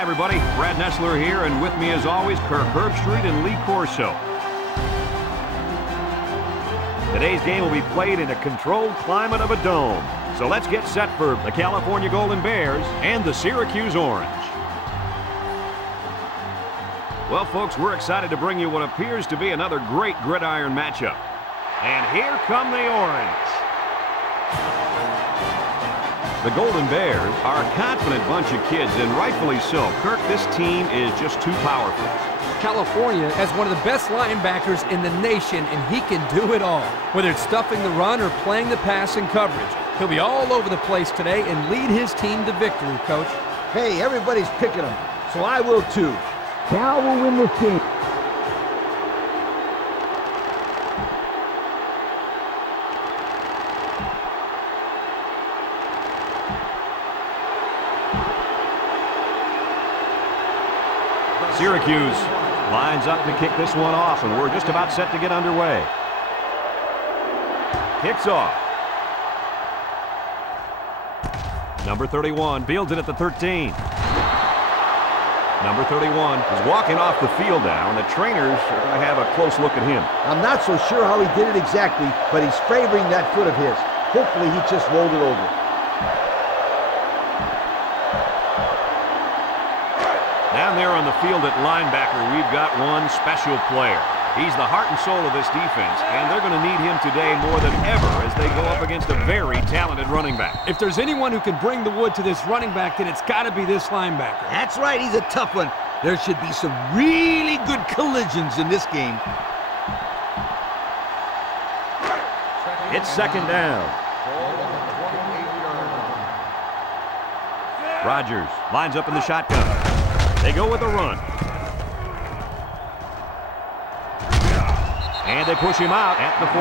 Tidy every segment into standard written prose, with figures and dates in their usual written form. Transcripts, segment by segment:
Hi, everybody. Brad Nessler here, and with me, as always, Kirk Herbstreit and Lee Corso. Today's game will be played in a controlled climate of a dome. So let's get set for the California Golden Bears and the Syracuse Orange. Well, folks, we're excited to bring you what appears to be another great gridiron matchup. And here come the Orange. The Golden Bears are a confident bunch of kids, and rightfully so. Kirk, this team is just too powerful. California has one of the best linebackers in the nation, and he can do it all. Whether it's stuffing the run or playing the pass in coverage, he'll be all over the place today and lead his team to victory, Coach. Hey, everybody's picking him, so I will too. Cal will win this game. Syracuse lines up to kick this one off, and we're just about set to get underway. Kicks off. Number 31 fields it at the 13. Number 31 is walking off the field now, and the trainers are going to have a close look at him. I'm not so sure how he did it exactly, but he's favoring that foot of his. Hopefully he just rolled it over. Down there on the field at linebacker, we've got one special player. He's the heart and soul of this defense, and they're going to need him today more than ever as they go up against a very talented running back. If there's anyone who can bring the wood to this running back, then it's got to be this linebacker. That's right, he's a tough one. There should be some really good collisions in this game. It's second down. Rodgers lines up in the shotgun. They go with a run. And they push him out at the 42.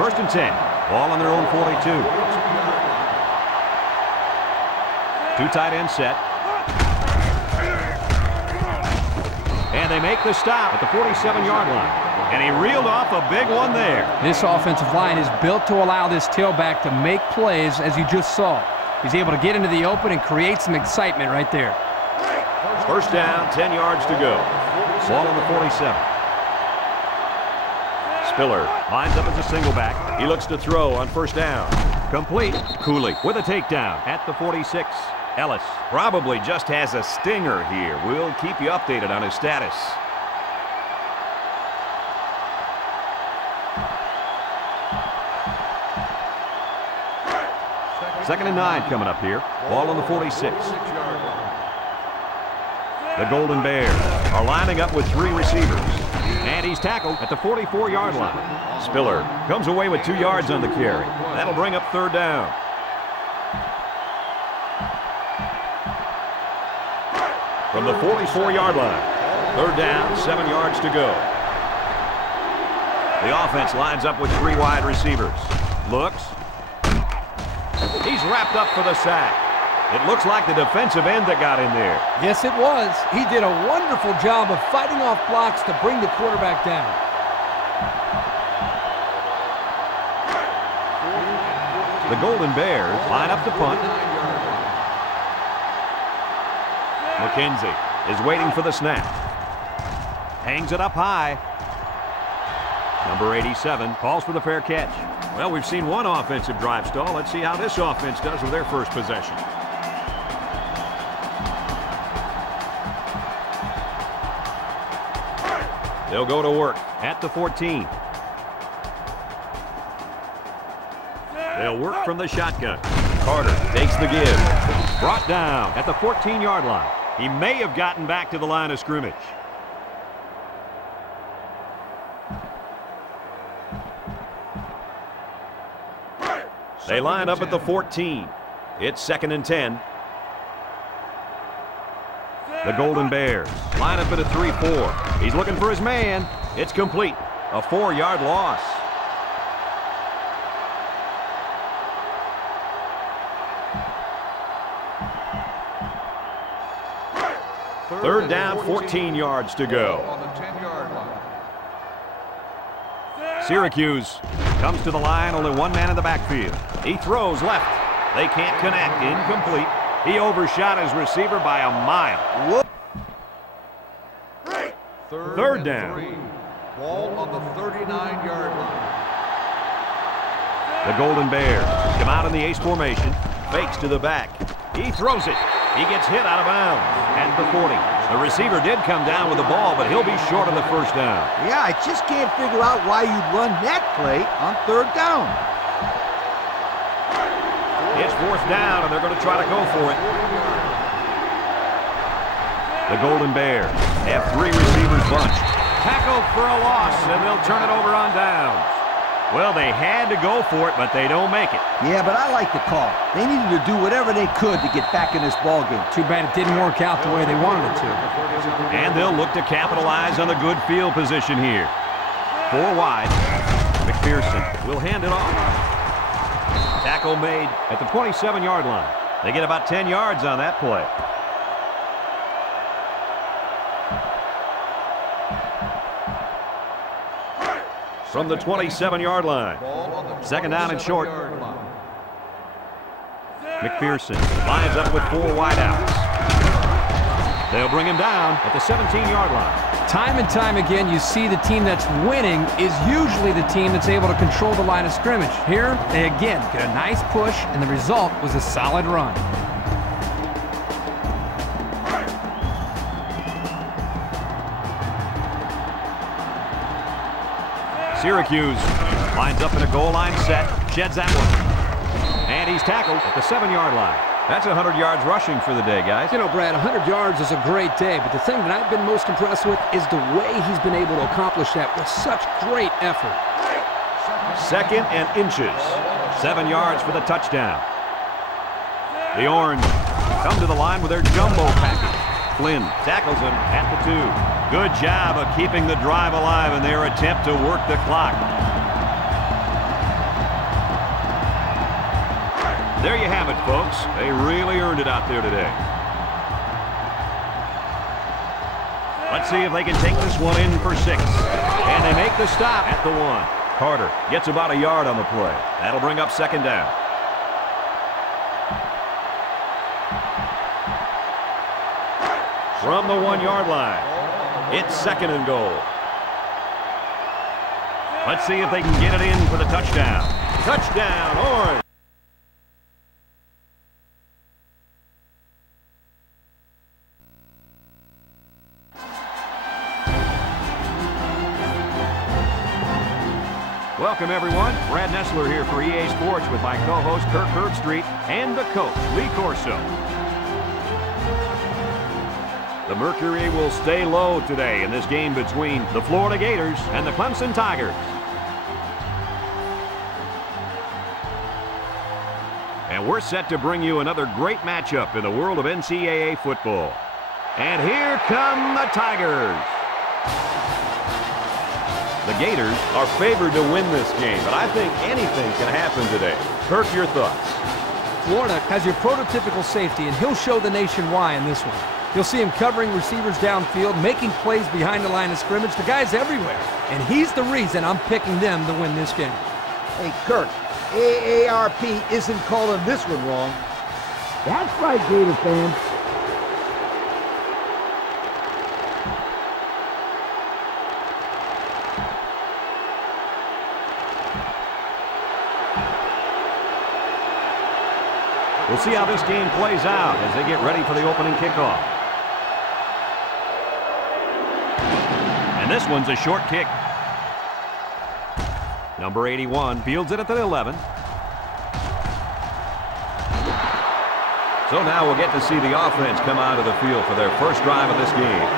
First and 10. Ball on their own 42. Two tight ends set. And they make the stop at the 47-yard line. And he reeled off a big one there. This offensive line is built to allow this tailback to make plays, as you just saw. He's able to get into the open and create some excitement right there. First down, 10 yards to go. Ball on the 47. Spiller lines up as a single back. He looks to throw on first down. Complete. Cooley with a takedown at the 46. Ellis probably just has a stinger here. We'll keep you updated on his status. Second and 9 coming up here. Ball on the 46. The Golden Bears are lining up with 3 receivers. And he's tackled at the 44-yard line. Spiller comes away with 2 yards on the carry. That'll bring up third down. From the 44-yard line. Third down, 7 yards to go. The offense lines up with 3 wide receivers. Looks. He's wrapped up for the sack. It looks like the defensive end that got in there. Yes, it was. He did a wonderful job of fighting off blocks to bring the quarterback down. The Golden Bears line up to punt. McKenzie is waiting for the snap. Hangs it up high. Number 87 calls for the fair catch. Well, we've seen one offensive drive stall. Let's see how this offense does with their first possession. They'll go to work at the 14. They'll work from the shotgun. Carter takes the give. Brought down at the 14-yard line. He may have gotten back to the line of scrimmage. They line up at the 14. It's second and 10. The Golden Bears line up at a 3-4. He's looking for his man. It's complete. A 4-yard loss. Third down, 14 yards to go. On the 10-yard line. Syracuse comes to the line, only one man in the backfield. He throws left. They can't connect, incomplete. He overshot his receiver by a mile. Third down. Ball on the 39-yard line. The Golden Bears come out in the ace formation. Fakes to the back. He throws it. He gets hit out of bounds at the 40. The receiver did come down with the ball, but he'll be short of the first down. Yeah, I just can't figure out why you'd run that play on third down. It's fourth down, and they're going to try to go for it. The Golden Bears have three receivers bunched. Tackled for a loss, and they'll turn it over on downs. Well, they had to go for it, but they don't make it. Yeah, but I like the call. They needed to do whatever they could to get back in this ball game. Too bad it didn't work out the way they wanted it to. And they'll look to capitalize on the good field position here. 4 wide. McPherson will hand it off. Tackle made at the 27-yard line. They get about 10 yards on that play. From the 27-yard line. Second down and short. McPherson lines up with 4 wideouts. They'll bring him down at the 17-yard line. Time and time again, you see the team that's winning is usually the team that's able to control the line of scrimmage. Here, they again get a nice push, and the result was a solid run. Syracuse lines up in a goal line set, sheds that one. And he's tackled at the 7-yard line. That's 100 yards rushing for the day, guys. You know, Brad, 100 yards is a great day, but the thing that I've been most impressed with is the way he's been able to accomplish that with such great effort. Second and inches. 7 yards for the touchdown. The Orange come to the line with their jumbo package. Flynn tackles him at the 2. Good job of keeping the drive alive in their attempt to work the clock. There you have it, folks. They really earned it out there today. Let's see if they can take this one in for 6. And they make the stop at the 1. Carter gets about a yard on the play. That'll bring up second down. From the 1-yard line, it's second and goal. Let's see if they can get it in for the touchdown. Touchdown, Orange. Welcome, everyone. Brad Nessler here for EA Sports with my co-host Kirk Herbstreit and the coach, Lee Corso. The mercury will stay low today in this game between the Florida Gators and the Clemson Tigers. And we're set to bring you another great matchup in the world of NCAA football. And here come the Tigers. The Gators are favored to win this game, but I think anything can happen today. Kirk, your thoughts? Florida has your prototypical safety, and he'll show the nation why in this one. You'll see him covering receivers downfield, making plays behind the line of scrimmage. The guy's everywhere, and he's the reason I'm picking them to win this game. Hey, Kirk, AARP isn't calling this one wrong. That's right, Gator fans. We'll see how this game plays out as they get ready for the opening kickoff. And this one's a short kick. Number 81 fields it at the 11. So now we'll get to see the offense come out of the field for their first drive of this game.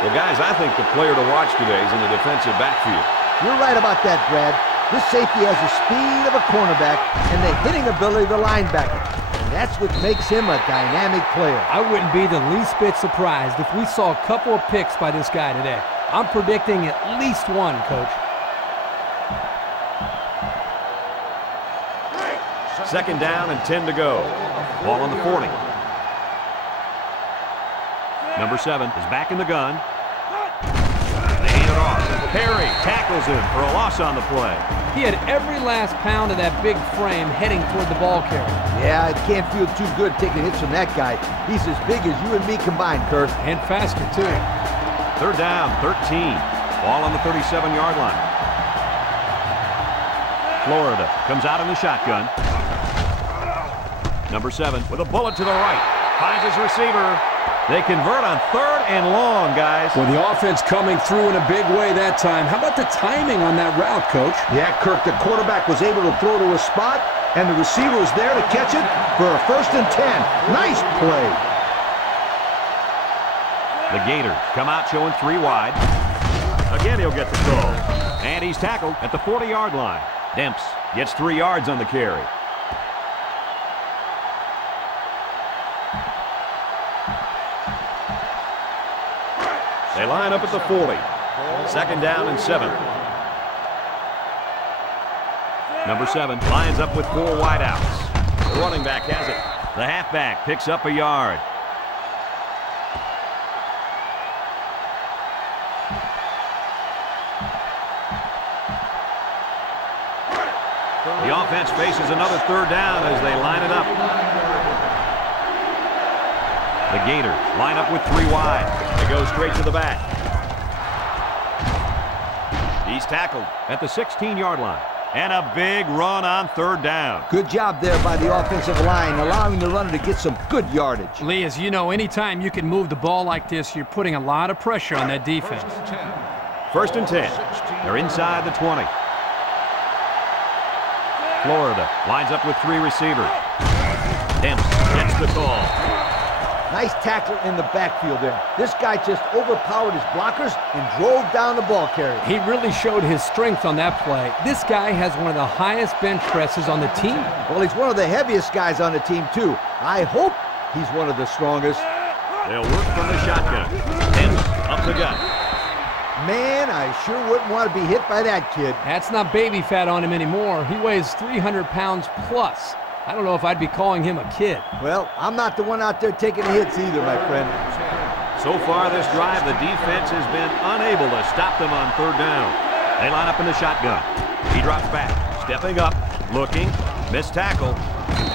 Well, guys, I think the player to watch today is in the defensive backfield. You're right about that, Brad. This safety has the speed of a cornerback and the hitting ability of the linebacker. And that's what makes him a dynamic player. I wouldn't be the least bit surprised if we saw a couple of picks by this guy today. I'm predicting at least one, Coach. Second down and 10 to go. Ball on the 40. Number 7 is back in the gun. They hand it off. Perry tackles him for a loss on the play. He had every last pound of that big frame heading toward the ball carrier. Yeah, it can't feel too good taking hits from that guy. He's as big as you and me combined, Kurt. And faster, too. Third down, 13. Ball on the 37-yard line. Florida comes out in the shotgun. Number 7 with a bullet to the right. Finds his receiver. They convert on 3rd and long, guys. Well, the offense coming through in a big way that time. How about the timing on that route, Coach? Yeah, Kirk, the quarterback was able to throw to a spot, and the receiver was there to catch it for a 1st and 10. Nice play. The Gators come out showing 3 wide. Again, he'll get the call. And he's tackled at the 40-yard line. Demps gets 3 yards on the carry. They line up at the 40. 2nd down and 7. Number 7 lines up with 4 wideouts. The running back has it. The halfback picks up a yard. The offense faces another 3rd down as they line it up. The Gators line up with 3 wide. They go straight to the back. He's tackled at the 16-yard line. And a big run on 3rd down. Good job there by the offensive line, allowing the runner to get some good yardage. Lee, as you know, anytime you can move the ball like this, you're putting a lot of pressure on that defense. 1st and 10. They're inside the 20. Florida lines up with 3 receivers. Demps gets the call. Nice tackle in the backfield there. This guy just overpowered his blockers and drove down the ball carrier. He really showed his strength on that play. This guy has one of the highest bench presses on the team. Well, he's one of the heaviest guys on the team, too. I hope he's one of the strongest. They'll work from the shotgun. Demps up the gut. Man, I sure wouldn't want to be hit by that kid. That's not baby fat on him anymore. He weighs 300 pounds plus. I don't know if I'd be calling him a kid. Well, I'm not the one out there taking the hits either, my friend. So far this drive, the defense has been unable to stop them on 3rd down. They line up in the shotgun. He drops back, stepping up, looking, missed tackle.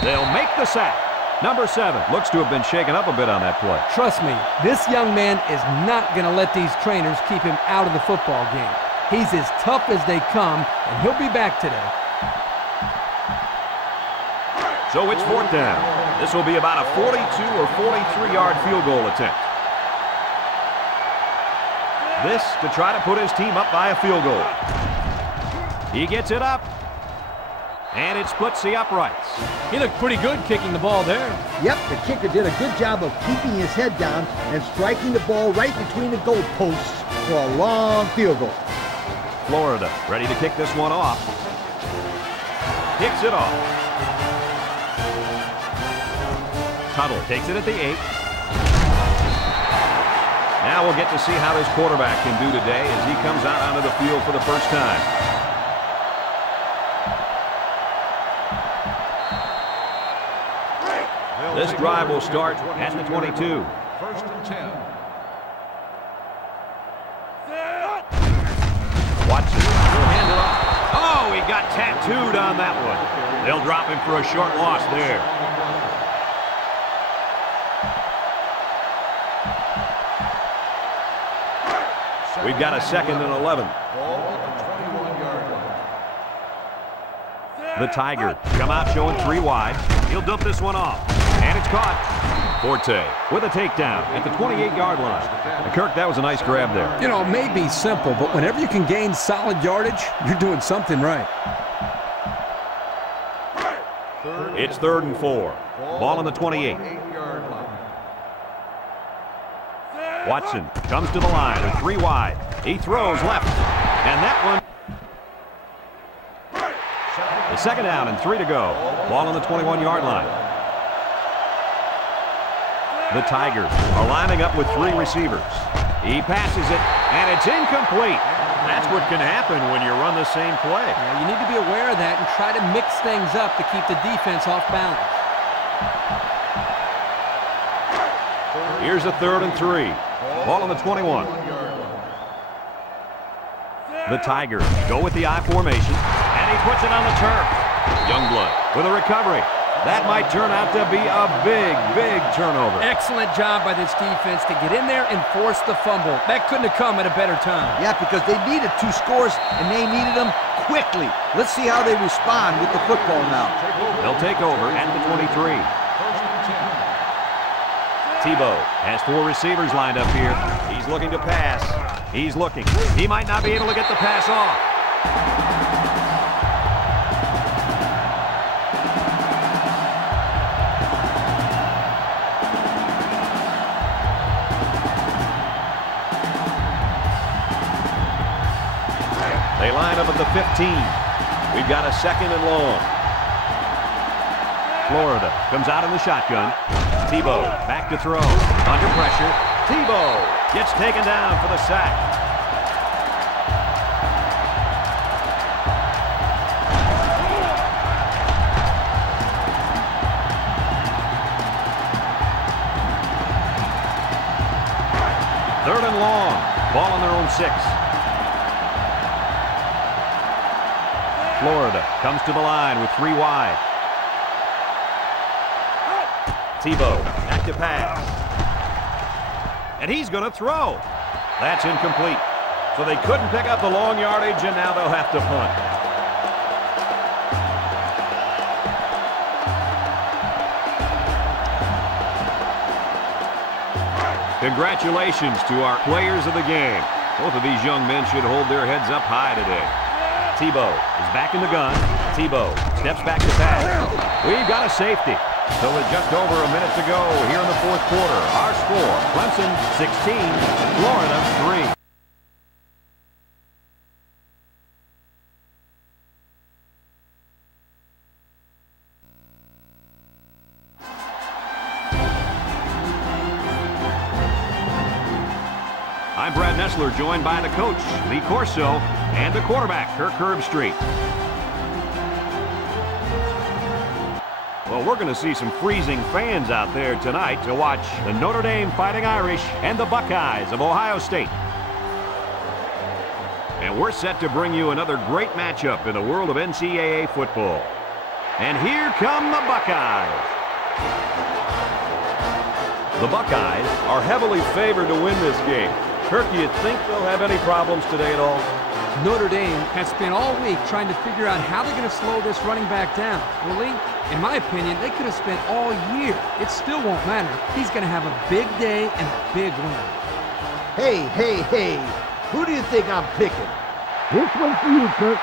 They'll make the sack. Number 7 looks to have been shaken up a bit on that play. Trust me, this young man is not going to let these trainers keep him out of the football game. He's as tough as they come, and he'll be back today. So it's 4th down. This will be about a 42 or 43-yard field goal attempt. This to try to put his team up by a field goal. He gets it up. And it splits the uprights. He looked pretty good kicking the ball there. Yep, the kicker did a good job of keeping his head down and striking the ball right between the goal posts for a long field goal. Florida ready to kick this one off. Kicks it off. Tuttle takes it at the 8. Now we'll get to see how this quarterback can do today as he comes out onto the field for the first time. This drive will start at the 22. 1st and 10. Watson will hand it off. Oh, he got tattooed on that one. They'll drop him for a short loss there. We've got a 2nd and 11. Ball on the 21-yard line. The Tigers come out showing 3 wide. He'll dump this one off. And it's caught. Forte with a takedown at the 28-yard line. And Kirk, that was a nice grab there. You know, it may be simple, but whenever you can gain solid yardage, you're doing something right. It's 3rd and 4. Ball on the 28. 8-yard line. Watson comes to the line with 3 wide. He throws left. And that one. The 2nd down and 3 to go. Ball on the 21-yard line. The Tigers are lining up with 3 receivers. He passes it, and it's incomplete. That's what can happen when you run the same play. Yeah, you need to be aware of that and try to mix things up to keep the defense off balance. Here's a 3rd and 3. Ball on the 21. The Tigers go with the I formation, and he puts it on the turf. Youngblood with a recovery. That might turn out to be a big, big turnover. Excellent job by this defense to get in there and force the fumble. That couldn't have come at a better time. Yeah, because they needed 2 scores, and they needed them quickly. Let's see how they respond with the football now. They'll take over at the 23. Tebow has 4 receivers lined up here. He's looking to pass. He's looking. He might not be able to get the pass off. They line up at the 15. We've got a 2nd and long. Florida comes out in the shotgun. Tebow back to throw. Under pressure. Tebow gets taken down for the sack. Third and long. Ball on their own 6. Florida comes to the line with 3 wide. Tebow back to pass. And he's going to throw. That's incomplete. So they couldn't pick up the long yardage, and now they'll have to punt. Congratulations to our players of the game. Both of these young men should hold their heads up high today. Tebow is back in the gun. Tebow steps back to pass. We've got a safety. So with just over a minute to go here in the 4th quarter, our score, Clemson 16, Florida 3. I'm Brad Nessler, joined by the coach, Lee Corso, and the quarterback, Kirk Herbstreit. Well, we're going to see some freezing fans out there tonight to watch the Notre Dame Fighting Irish and the Buckeyes of Ohio State. And we're set to bring you another great matchup in the world of NCAA football. And here come the Buckeyes. The Buckeyes are heavily favored to win this game. Kirk, do you think they'll have any problems today at all? Notre Dame has spent all week trying to figure out how they're going to slow this running back down. Well, Lee, in my opinion, they could have spent all year. It still won't matter. He's going to have a big day and a big win. Hey, hey, hey. Who do you think I'm picking? This one's for you, Kirk.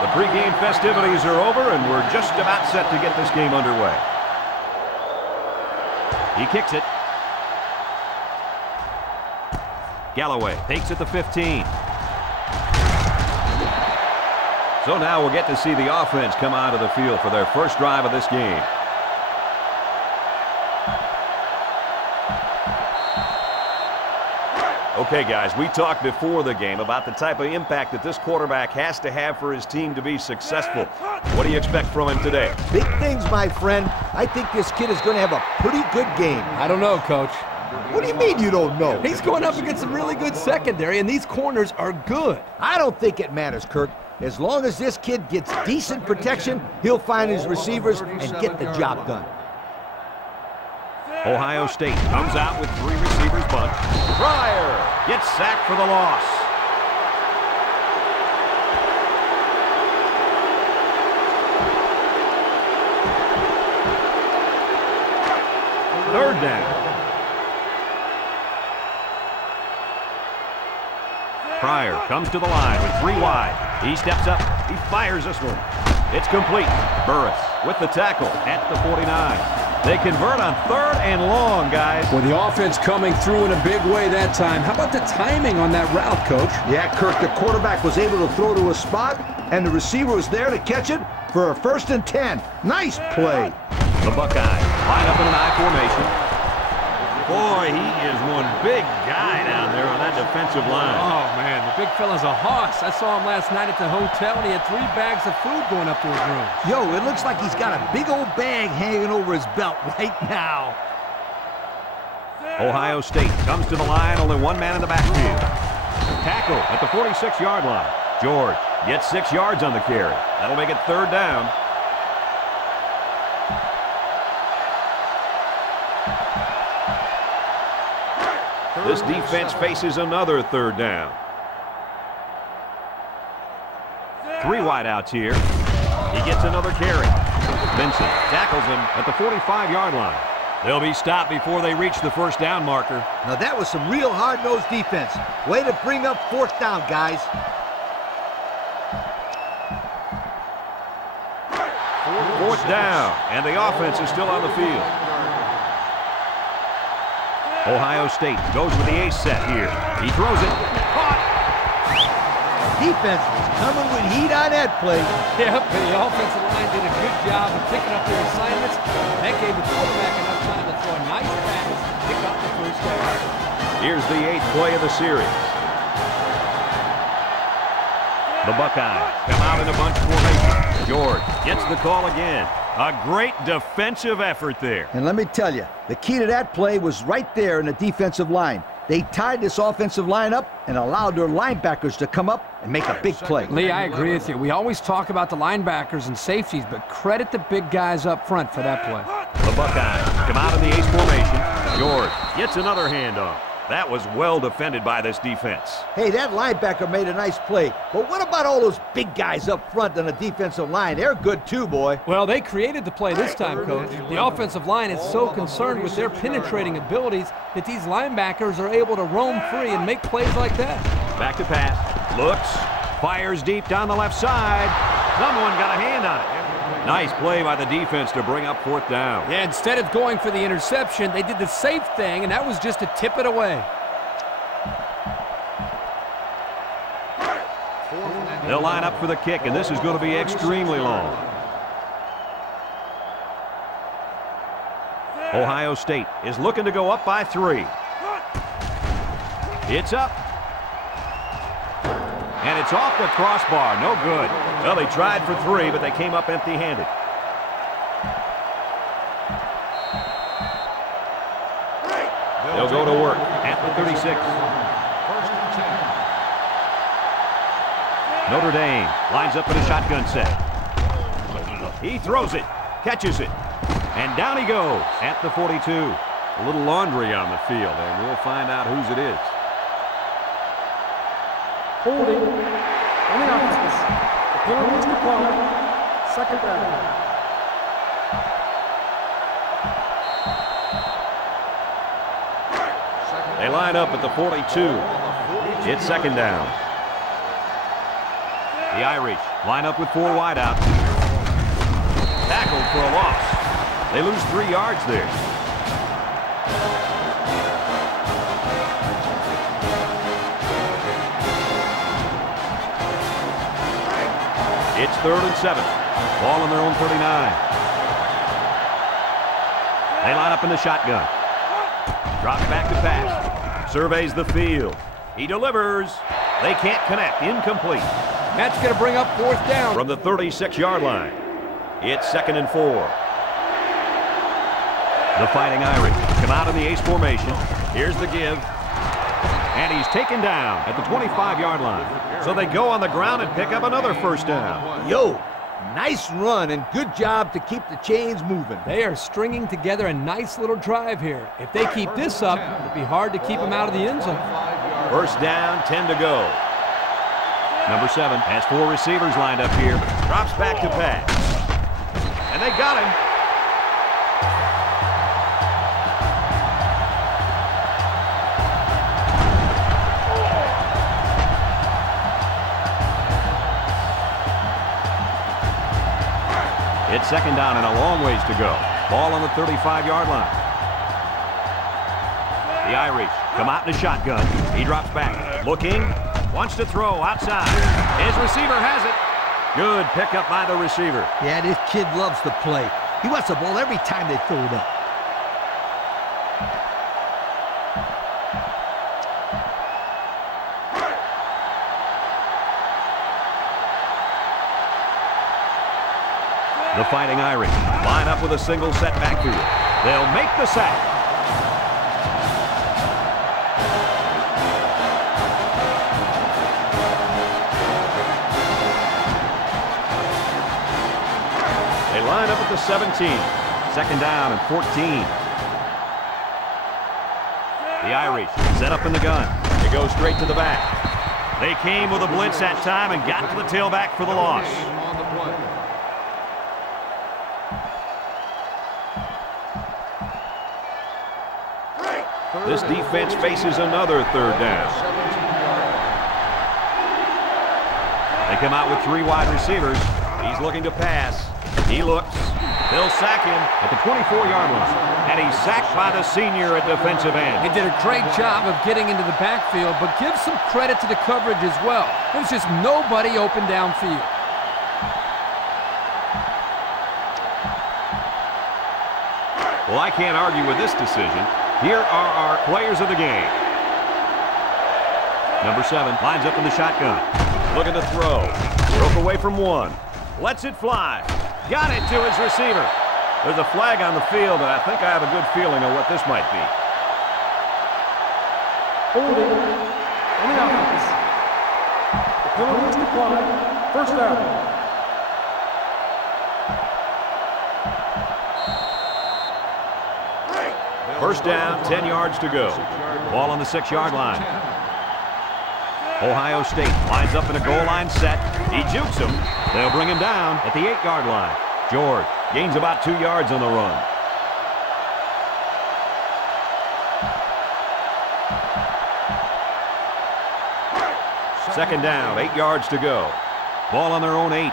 The pregame festivities are over, and we're just about set to get this game underway. He kicks it. Galloway takes it to 15. So now we'll get to see the offense come out of the field for their first drive of this game. Okay, guys, we talked before the game about the type of impact that this quarterback has to have for his team to be successful. What do you expect from him today? Big things, my friend. I think this kid is going to have a pretty good game. I don't know, Coach. What do you mean you don't know? He's going up against a really good secondary, and these corners are good. I don't think it matters, Kirk. As long as this kid gets decent protection, he'll find his receivers and get the job done. Ohio State comes out with 3 receivers bunch. Pryor gets sacked for the loss. Third down. Pryor comes to the line with 3 wide. He steps up. He fires this one. It's complete. Burris with the tackle at the 49. They convert on 3rd and long, guys. With the offense coming through in a big way that time, how about the timing on that route, Coach? Yeah, Kirk, the quarterback was able to throw to a spot, and the receiver was there to catch it for a 1st and 10. Nice play. The Buckeyes line up in an I formation. Boy, he is one big guy down there on that defensive line. Oh, man, the big fella's a hoss. I saw him last night at the hotel, and he had 3 bags of food going up to his room. Yo, it looks like he's got a big old bag hanging over his belt right now. Ohio State comes to the line, only 1 man in the backfield. Tackle at the 46-yard line. George gets 6 yards on the carry. That'll make it 3rd down. This defense faces another 3rd down. 3 wideouts here. He gets another carry. Vincent tackles him at the 45-yard line. They'll be stopped before they reach the 1st down marker. Now that was some real hard-nosed defense. Way to bring up 4th down, guys. 4th down, and the offense is still on the field. Ohio State goes with the ace set here. He throws it. Caught. Defense was coming with heat on that play. Yep, and the offensive line did a good job of picking up their assignments. That gave the quarterback enough time to throw a nice pass and pick up the 1st down. Here's the 8th play of the series. The Buckeyes come out in a bunch formation. George gets the call again. A great defensive effort there. And let me tell you, the key to that play was right there in the defensive line. They tied this offensive line up and allowed their linebackers to come up and make a big play. Lee, I agree with you. We always talk about the linebackers and safeties, but credit the big guys up front for that play. The Buckeyes come out in the ace formation. George gets another handoff. That was well defended by this defense. Hey, that linebacker made a nice play. But what about all those big guys up front on the defensive line? They're good too, boy. Well, they created the play this time, Coach. The offensive line is so concerned with their penetrating abilities that these linebackers are able to roam free and make plays like that. Back to pass. Looks. Fires deep down the left side. Someone got a hand on it. Nice play by the defense to bring up 4th down. Yeah, instead of going for the interception, they did the safe thing, and that was just to tip it away. They'll line up for the kick, and this is going to be extremely long. Ohio State is looking to go up by 3. It's up. And it's off the crossbar. No good. Well, they tried for 3, but they came up empty-handed. They'll go to work at the 36. 1st and 10. Notre Dame lines up in a shotgun set. He throws it, catches it, and down he goes at the 42. A little laundry on the field, and we'll find out whose it is. Holding on the offense. The penalty is declared. 2nd down. They line up at the 42. It's 2nd down. The Irish line up with 4 wideouts. Tackled for a loss. They lose 3 yards there. It's 3rd and 7. Ball on their own 39. They line up in the shotgun. Drops back to pass. Surveys the field. He delivers. They can't connect. Incomplete. That's going to bring up 4th down. From the 36-yard line. It's 2nd and 4. The Fighting Irish come out in the ace formation. Here's the give. And he's taken down at the 25-yard line. So they go on the ground and pick up another 1st down. Yo, nice run and good job to keep the chains moving. They are stringing together a nice little drive here. If they keep this up, it'll be hard to keep them out of the end zone. 1st down, 10 to go. Number 7 has 4 receivers lined up here. Drops back to pass. And they got him. It's 2nd down and a long ways to go. Ball on the 35-yard line. The Irish come out in a shotgun. He drops back. Looking. Wants to throw outside. His receiver has it. Good pickup by the receiver. Yeah, this kid loves to play. He wants the ball every time they throw it up. The Fighting Irish line up with a single set backfield. They'll make the sack. They line up at the 17. Second down and 14. The Irish set up in the gun. They go straight to the back. They came with a blitz that time and got to the tailback for the loss. This defense faces another third down. They come out with 3 wide receivers. He's looking to pass. He looks. They'll sack him at the 24-yard line. And he's sacked by the senior at defensive end. He did a great job of getting into the backfield, but give some credit to the coverage as well. There was just nobody open downfield. Well, I can't argue with this decision. Here are our players of the game. Number 7 lines up in the shotgun. Looking to throw. Broke away from 1. Lets it fly. Got it to his receiver. There's a flag on the field, and I think I have a good feeling of what this might be. Holding on the offense. The penalty is declined. First down. First down, 10 yards to go. Ball on the 6-yard line. Ohio State lines up in a goal line set. He jukes him. They'll bring him down at the 8-yard line. George gains about 2 yards on the run. Second down, 8 yards to go. Ball on their own 8.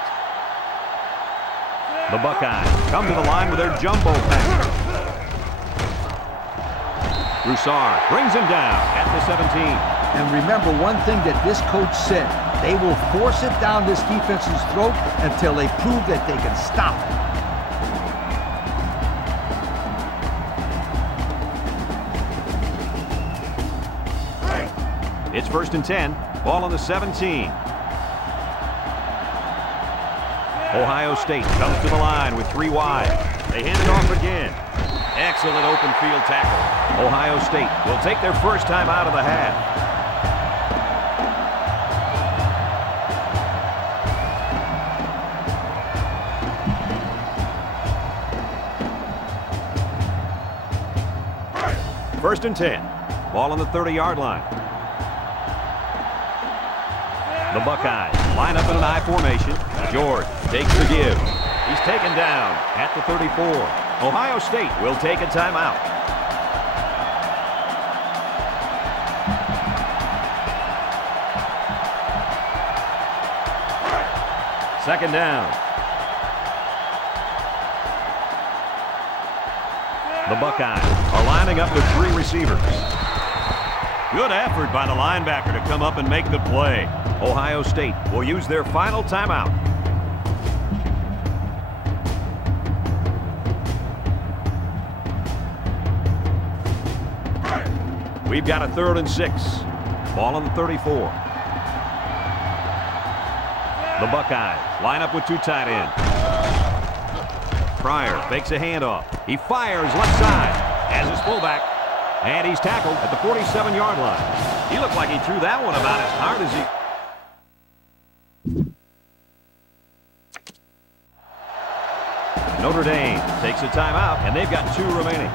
The Buckeyes come to the line with their jumbo pack. Broussard brings him down at the 17. And remember one thing that this coach said. They will force it down this defense's throat until they prove that they can stop it. It's first and 10. Ball on the 17. Ohio State comes to the line with 3 wide. They hand it off again. Excellent open field tackle. Ohio State will take their first time out of the half. First and 10. Ball on the 30-yard line. The Buckeyes line up in an I formation. George takes the give. He's taken down at the 34. Ohio State will take a timeout. Second down. The Buckeyes are lining up with 3 receivers. Good effort by the linebacker to come up and make the play. Ohio State will use their final timeout. We've got a 3rd and 6. Ball on the 34. The Buckeyes line up with 2 tight ends. Pryor fakes a handoff. He fires left side as his fullback. And he's tackled at the 47-yard line. He looked like he threw that one about as hard as he... Notre Dame takes a timeout, and they've got 2 remaining.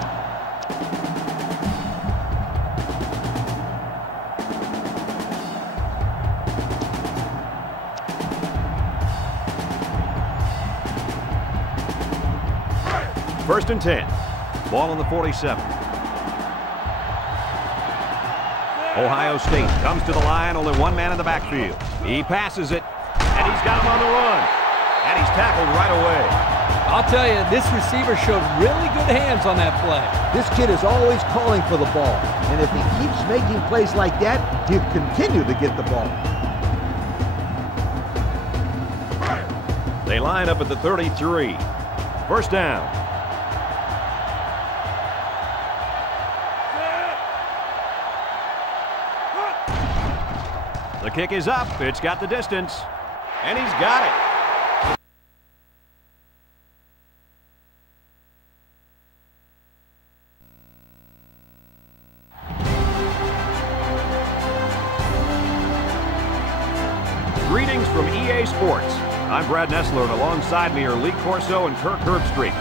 First and 10. Ball on the 47. Ohio State comes to the line, only 1 man in the backfield. He passes it, and he's got him on the run. And he's tackled right away. I'll tell you, this receiver showed really good hands on that play. This kid is always calling for the ball. And if he keeps making plays like that, he'll continue to get the ball. They line up at the 33. First down. The kick is up. It's got the distance. And he's got it. Greetings from EA Sports. I'm Brad Nessler, and alongside me are Lee Corso and Kirk Herbstreit.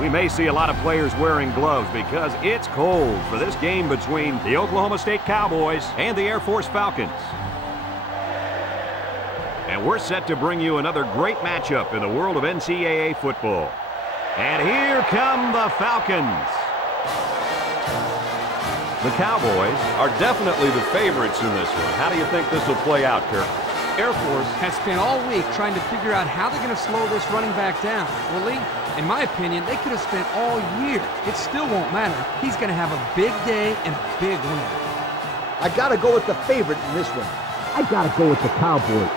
We may see a lot of players wearing gloves because it's cold for this game between the Oklahoma State Cowboys and the Air Force Falcons. And we're set to bring you another great matchup in the world of NCAA football. And here come the Falcons. The Cowboys are definitely the favorites in this one. How do you think this will play out, Kirk? Air Force has spent all week trying to figure out how they're going to slow this running back down. Well, Lee, in my opinion, they could have spent all year. It still won't matter. He's going to have a big day and a big win. I got to go with the favorite in this one. I got to go with the Cowboys.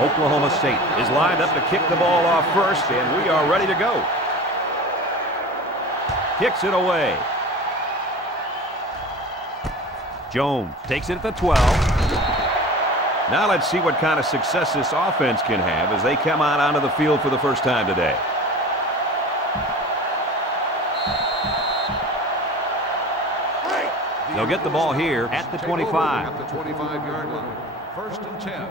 Oklahoma State is lined up to kick the ball off first, and we are ready to go. Kicks it away. Jones takes it at the 12. Now let's see what kind of success this offense can have as they come out onto the field for the first time today. They'll get the ball here at the 25. At the 25-yard line. 1st and 10.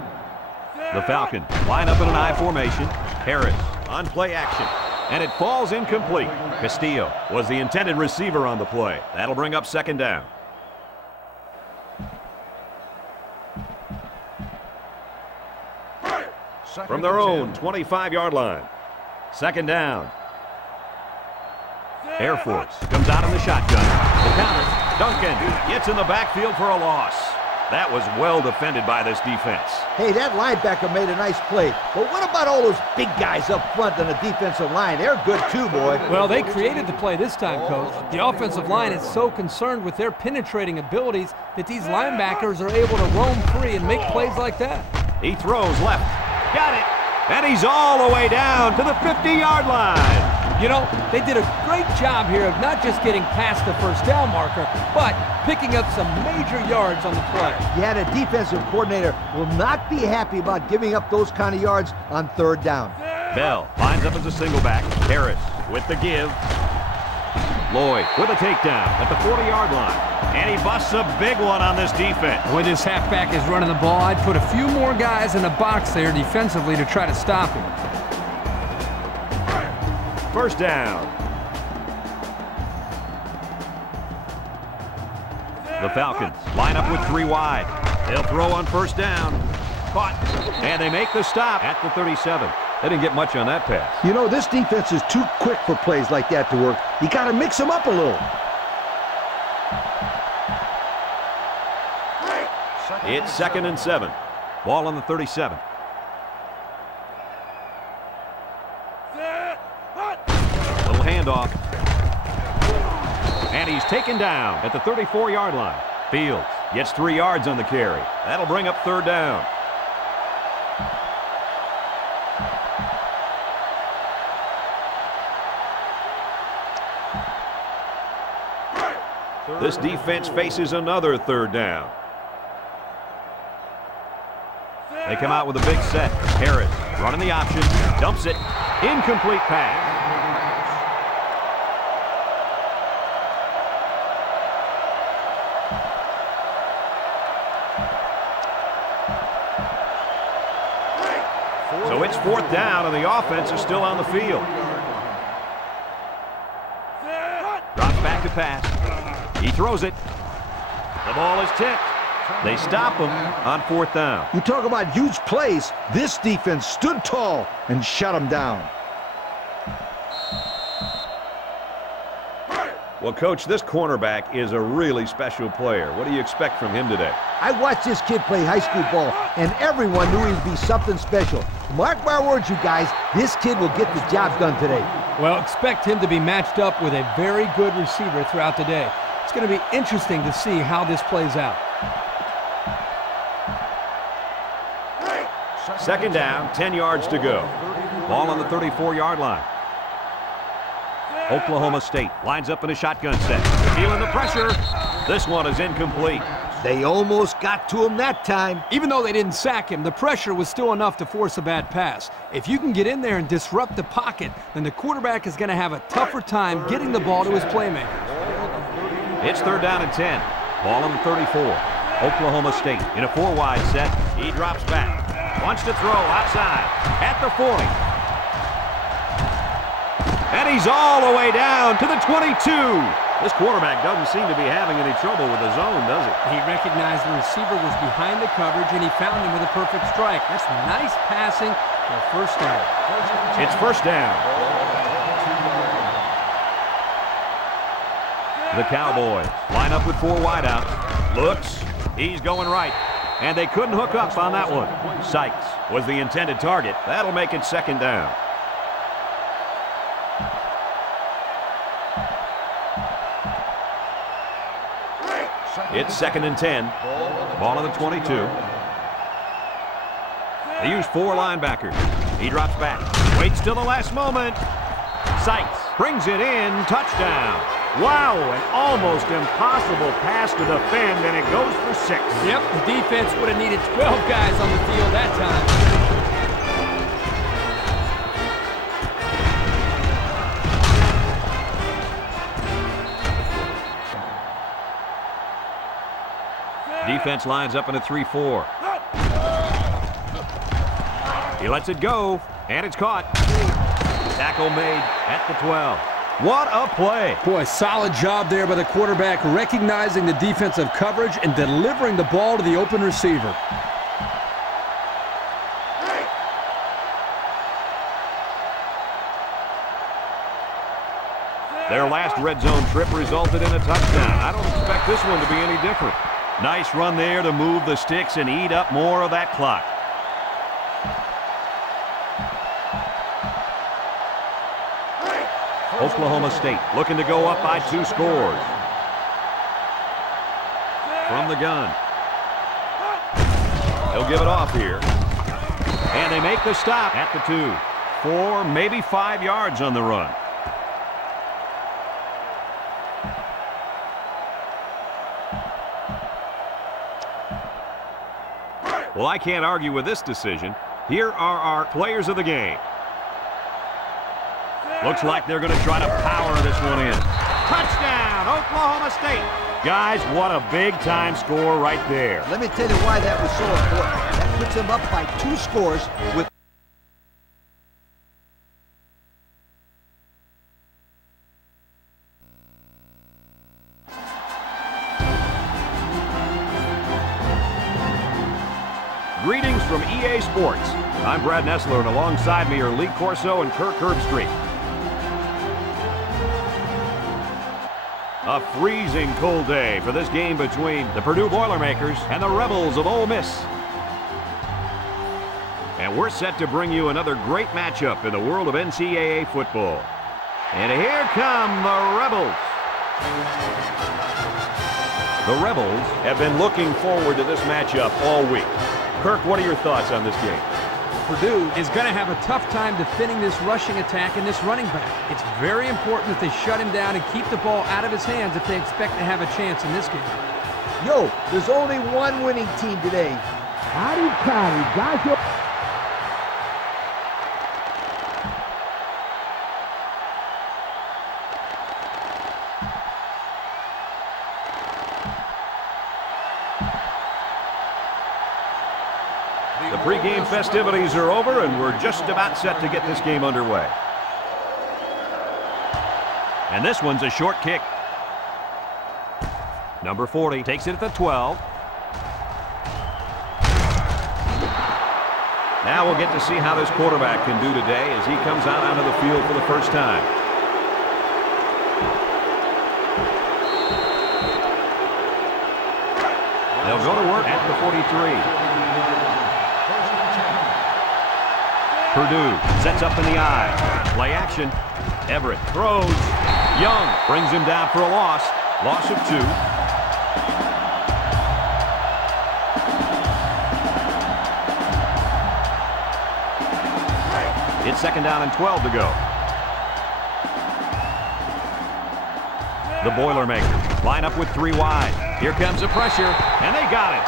The Falcons line up in an I formation. Harris on play action, and it falls incomplete. Castillo was the intended receiver on the play. That'll bring up 2nd down. From their own 25-yard line. 2nd down. Air Force comes out in the shotgun. The counter. Duncan gets in the backfield for a loss. That was well defended by this defense. Hey, that linebacker made a nice play. But what about all those big guys up front on the defensive line? They're good too, boy. Well, they created the play this time, Coach. The offensive line is so concerned with their penetrating abilities that these linebackers are able to roam free and make plays like that. He throws left. Got it. And he's all the way down to the 50-yard line. You know, they did a great job here of not just getting past the first down marker, but picking up some major yards on the play. Yeah, the defensive coordinator will not be happy about giving up those kind of yards on 3rd down. Bell lines up as a single back. Harris with the give. Lloyd with a takedown at the 40-yard line. And he busts a big one on this defense. When this halfback is running the ball, I'd put a few more guys in the box there defensively to try to stop him. 1st down. The Falcons line up with 3 wide. They'll throw on 1st down. Caught. And they make the stop at the 37. They didn't get much on that pass. You know, this defense is too quick for plays like that to work. You got to mix them up a little. It's 2nd and 7. Ball on the 37. Little handoff. And he's taken down at the 34-yard line. Fields gets 3 yards on the carry. That'll bring up 3rd down. This defense faces another 3rd down. They come out with a big set. Harris running the option. Dumps it. Incomplete pass. So it's 4th down, and the offense is still on the field. Drops back to pass. He throws it. The ball is tipped. They stop him on 4th down. You talk about huge plays. This defense stood tall and shut them down. Well, Coach, this cornerback is a really special player. What do you expect from him today? I watched this kid play high school ball, and everyone knew he'd be something special. Mark my words, you guys, this kid will get the job done today. Well, expect him to be matched up with a very good receiver throughout the day. It's going to be interesting to see how this plays out. 2nd down, 10 yards to go. Ball on the 34-yard line. Oklahoma State lines up in a shotgun set. Feeling the pressure. This one is incomplete. They almost got to him that time. Even though they didn't sack him, the pressure was still enough to force a bad pass. If you can get in there and disrupt the pocket, then the quarterback is going to have a tougher time getting the ball to his playmaker. It's 3rd down and 10. Ball on the 34. Oklahoma State in a 4-wide set. He drops back. Wants to throw outside at the 40. And he's all the way down to the 22. This quarterback doesn't seem to be having any trouble with the zone, does he? He recognized the receiver was behind the coverage, and he found him with a perfect strike. That's nice passing for a first down. It's 1st down. The Cowboys line up with 4 wideouts. Looks. He's going right. And they couldn't hook up on that one. Sykes was the intended target. That'll make it 2nd down. It's 2nd and 10. Ball on the 22. They use 4 linebackers. He drops back. Waits till the last moment. Sykes brings it in. Touchdown. Wow, an almost impossible pass to defend, and it goes for 6. Yep, the defense would have needed 12 guys on the field that time. Defense lines up in a 3-4. He lets it go, and it's caught. Tackle made at the 12. What a play. Boy, solid job there by the quarterback, recognizing the defensive coverage and delivering the ball to the open receiver. Their last red zone trip resulted in a touchdown. I don't expect this one to be any different. Nice run there to move the sticks and eat up more of that clock. Oklahoma State looking to go up by 2 scores. From the gun. He'll give it off here. And they make the stop at the 2. 4, maybe 5 yards on the run. Well, I can't argue with this decision. Here are our players of the game. Looks like they're going to try to power this one in. Touchdown, Oklahoma State. Guys, what a big-time score right there. Let me tell you why that was so important. That puts them up by 2 scores with Greetings from EA Sports. I'm Brad Nessler, and alongside me are Lee Corso and Kirk Herbstreit. A freezing cold day for this game between the Purdue Boilermakers and the Rebels of Ole Miss. And we're set to bring you another great matchup in the world of NCAA football. And here come the Rebels. The Rebels have been looking forward to this matchup all week. Kirk, what are your thoughts on this game? Purdue is going to have a tough time defending this rushing attack and this running back. It's very important that they shut him down and keep the ball out of his hands if they expect to have a chance in this game. Yo, there's only one winning team today. Howdy, guys. The pregame festivities are over, and we're just about set to get this game underway. And this one's a short kick. Number 40 takes it at the 12. Now we'll get to see how this quarterback can do today as he comes out onto the field for the first time. They'll go to work at the 43. Purdue sets up in the eye. Play action. Everett throws. Young brings him down for a loss. Loss of 2. It's 2nd down and 12 to go. The Boilermakers line up with 3 wide. Here comes the pressure, and they got it.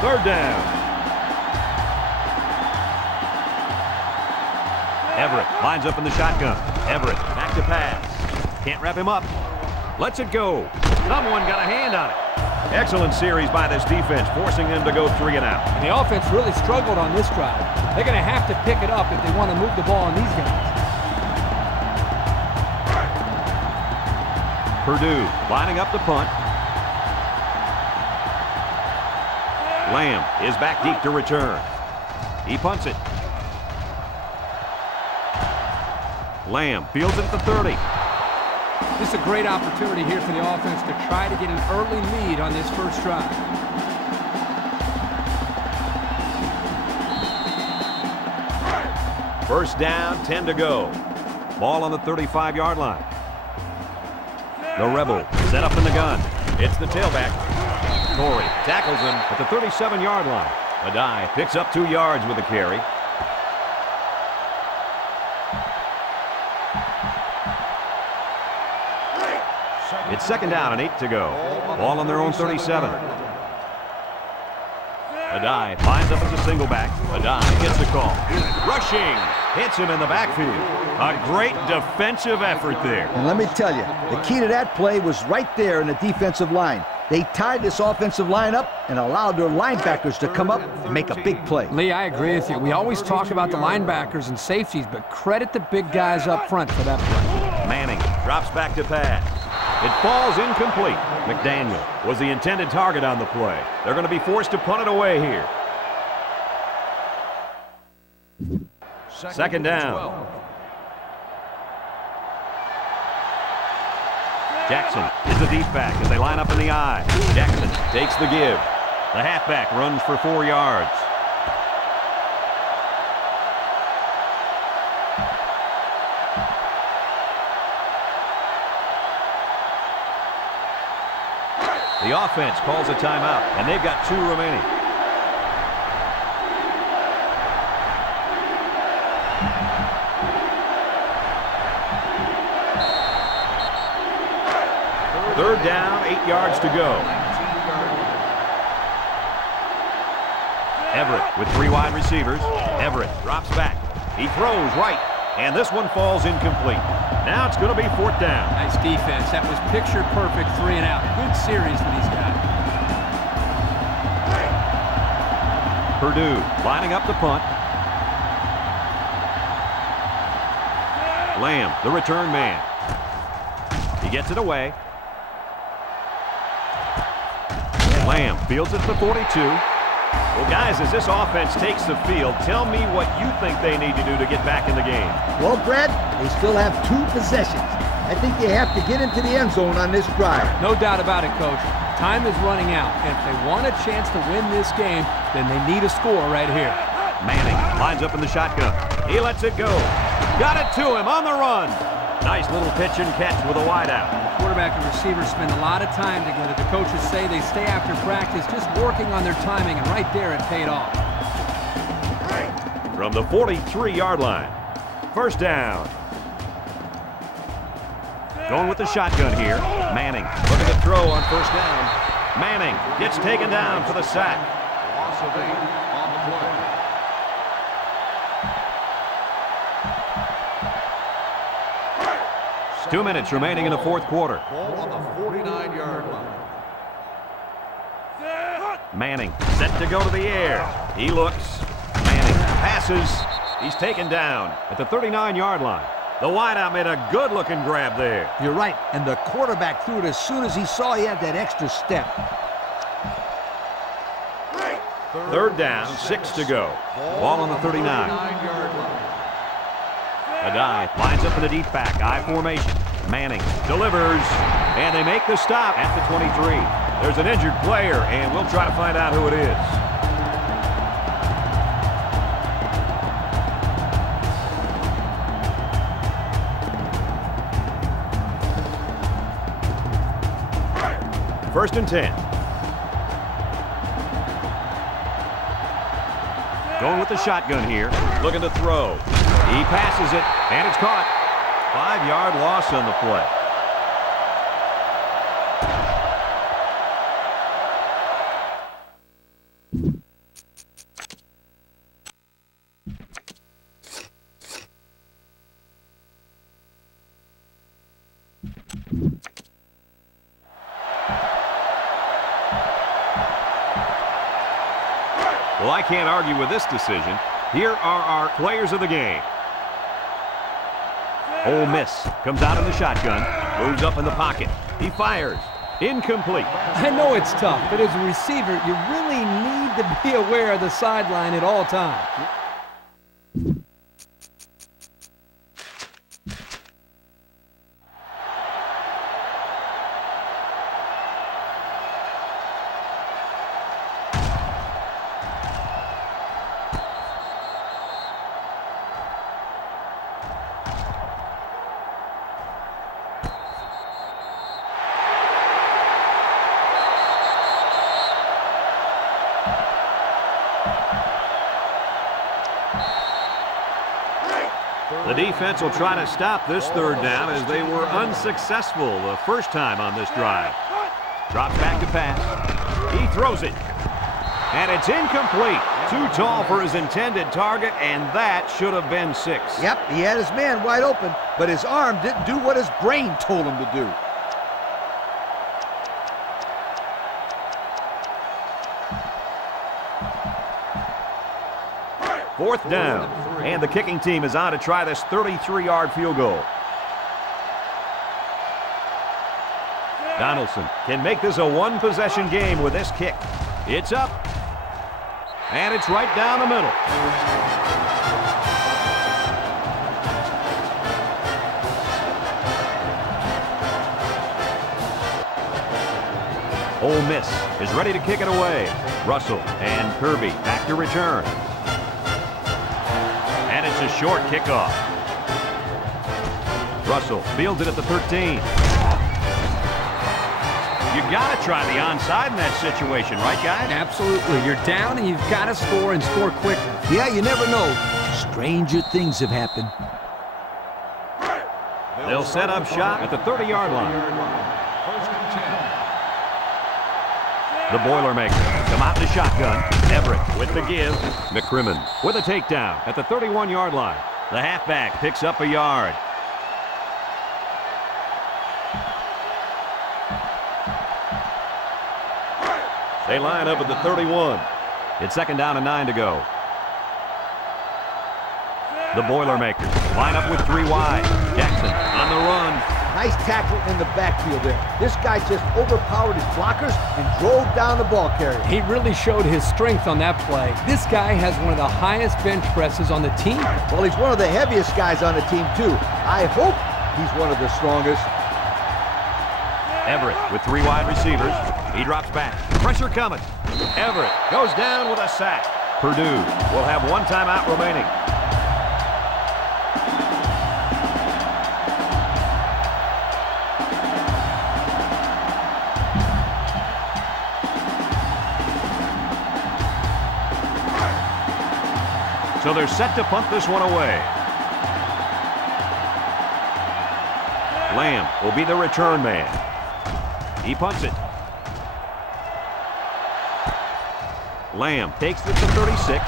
Third down. Everett lines up in the shotgun. Everett back to pass. Can't wrap him up. Lets it go. Someone got a hand on it. Excellent series by this defense, forcing them to go 3 and out. And the offense really struggled on this drive. They're going to have to pick it up if they want to move the ball on these guys. Purdue lining up the punt. Lamb is back deep to return. He punts it. Lamb fields it at the 30. This is a great opportunity here for the offense to try to get an early lead on this first drive. First down, 10 to go. Ball on the 35-yard line. The Rebel set up in the gun. It's the tailback. Corey tackles him at the 37-yard line. Adai picks up 2 yards with a carry. It's second down and 8 to go. Ball on their own 37. Adai lines up as a single back. Adai gets the call. Rushing. Hits him in the backfield. A great defensive effort there. And let me tell you, the key to that play was right there in the defensive line. They tied this offensive line up and allowed their linebackers to come up and make a big play. Lee, I agree with you. We always talk about the linebackers and safeties, but credit the big guys up front for that play. Manning drops back to pass. It falls incomplete. McDaniel was the intended target on the play. They're going to be forced to punt it away here. Second down. Jackson is the deep back as they line up in the I. Jackson takes the give. The halfback runs for 4 yards. The offense calls a timeout, and they've got 2 remaining. Third down, 8 yards to go. Everett with 3 wide receivers. Everett drops back. He throws right, and this one falls incomplete. Now it's going to be 4th down. Nice defense. That was picture perfect 3 and out. Good series for these guys. Purdue lining up the punt. Lamb, the return man. He gets it away. Lamb fields it to the 42. Well, guys, as this offense takes the field, tell me what you think they need to do to get back in the game. Well, Brad, they still have 2 possessions. I think they have to get into the end zone on this drive. No doubt about it, Coach. Time is running out, and if they want a chance to win this game, then they need a score right here. Manning lines up in the shotgun. He lets it go. Got it to him on the run. Nice little pitch and catch with a wideout. Quarterback and receiver spend a lot of time together. The coaches say they stay after practice just working on their timing, and right there it paid off. From the 43-yard line. First down. Going with the shotgun here. Manning looking to throw on first down. Manning gets taken down for the sack. Loss of 8 on the play. Two minutes remaining in the 4th quarter. Ball on the 49-yard line. Manning set to go to the air. He looks. Manning passes. He's taken down at the 39-yard line. The wideout made a good-looking grab there. You're right, and the quarterback threw it as soon as he saw he had that extra step. Third down, 6 to go. Ball on the 39. 39-yard line. Adai lines up in the deep back, I formation. Manning delivers, and they make the stop at the 23. There's an injured player, and we'll try to find out who it is. First and 10. Going with the shotgun here. Looking to throw. He passes it, and it's caught. 5-yard loss on the play. Well, I can't argue with this decision. Here are our players of the game. Ole Miss comes out in the shotgun, moves up in the pocket. He fires. Incomplete. I know it's tough, but as a receiver, you really need to be aware of the sideline at all times. The defense will try to stop this third down as they were unsuccessful the first time on this drive. Drops back to pass. He throws it. And it's incomplete. Too tall for his intended target, and that should have been 6. Yep, he had his man wide open, but his arm didn't do what his brain told him to do. Fourth down, and the kicking team is on to try this 33-yard field goal. Donaldson can make this a one-possession game with this kick. It's up, and it's right down the middle. Ole Miss is ready to kick it away. Russell and Kirby back to return. And it's a short kickoff. Russell fields it at the 13. You got to try the onside in that situation, right, guys? Absolutely. You're down, and you've got to score and score quickly. Yeah, you never know. Stranger things have happened. They'll set up shop at the 30-yard line. First and 10. The Boilermakers come out in the shotgun. Everett with the give. McCrimmon with a takedown at the 31-yard line. The halfback picks up a yard. They line up at the 31. It's second down and 9 to go. The Boilermakers line up with 3 wide. Jackson on the run. Nice tackle in the backfield there. This guy just overpowered his blockers and drove down the ball carrier. He really showed his strength on that play. This guy has one of the highest bench presses on the team. Well, he's one of the heaviest guys on the team, too. I hope he's one of the strongest. Everett with 3 wide receivers. He drops back. Pressure coming. Everett goes down with a sack. Purdue will have 1 timeout remaining. So they're set to punt this one away. Lamb will be the return man. He punts it. Lamb takes it to 36.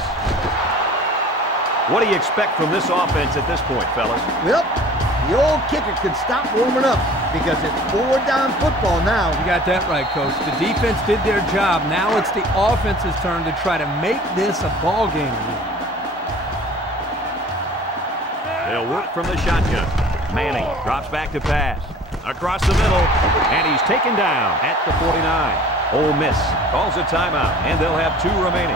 What do you expect from this offense at this point, fellas? Well, the old kicker can stop warming up because it's 4-down football now. You got that right, Coach. The defense did their job. Now it's the offense's turn to try to make this a ball game. They'll work from the shotgun. Manning drops back to pass. Across the middle, and he's taken down at the 49. Ole Miss calls a timeout, and they'll have 2 remaining.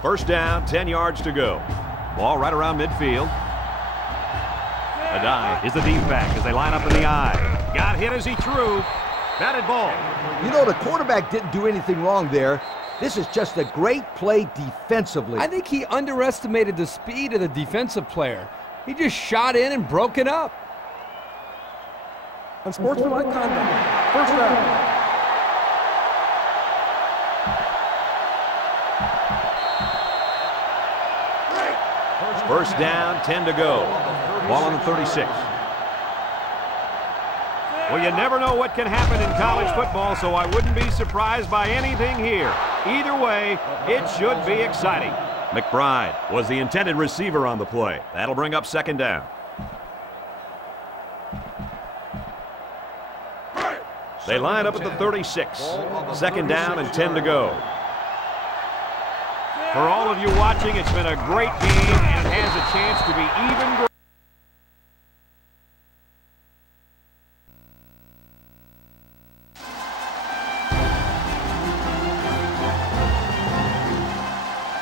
First down, 10 yards to go. Ball right around midfield. Adai is the deep back as they line up in the I. Got hit as he threw. Batted ball. You know, the quarterback didn't do anything wrong there. This is just a great play defensively. I think he underestimated the speed of the defensive player. He just shot in and broke it up. Unsportsmanlike conduct. First down. First down, 10 to go. Ball on the 36. Well, you never know what can happen in college football, so I wouldn't be surprised by anything here. Either way, it should be exciting. McBride was the intended receiver on the play. That'll bring up second down. They line up at the 36. Second down and 10 to go. For all of you watching, it's been a great game, and it has a chance to be even greater.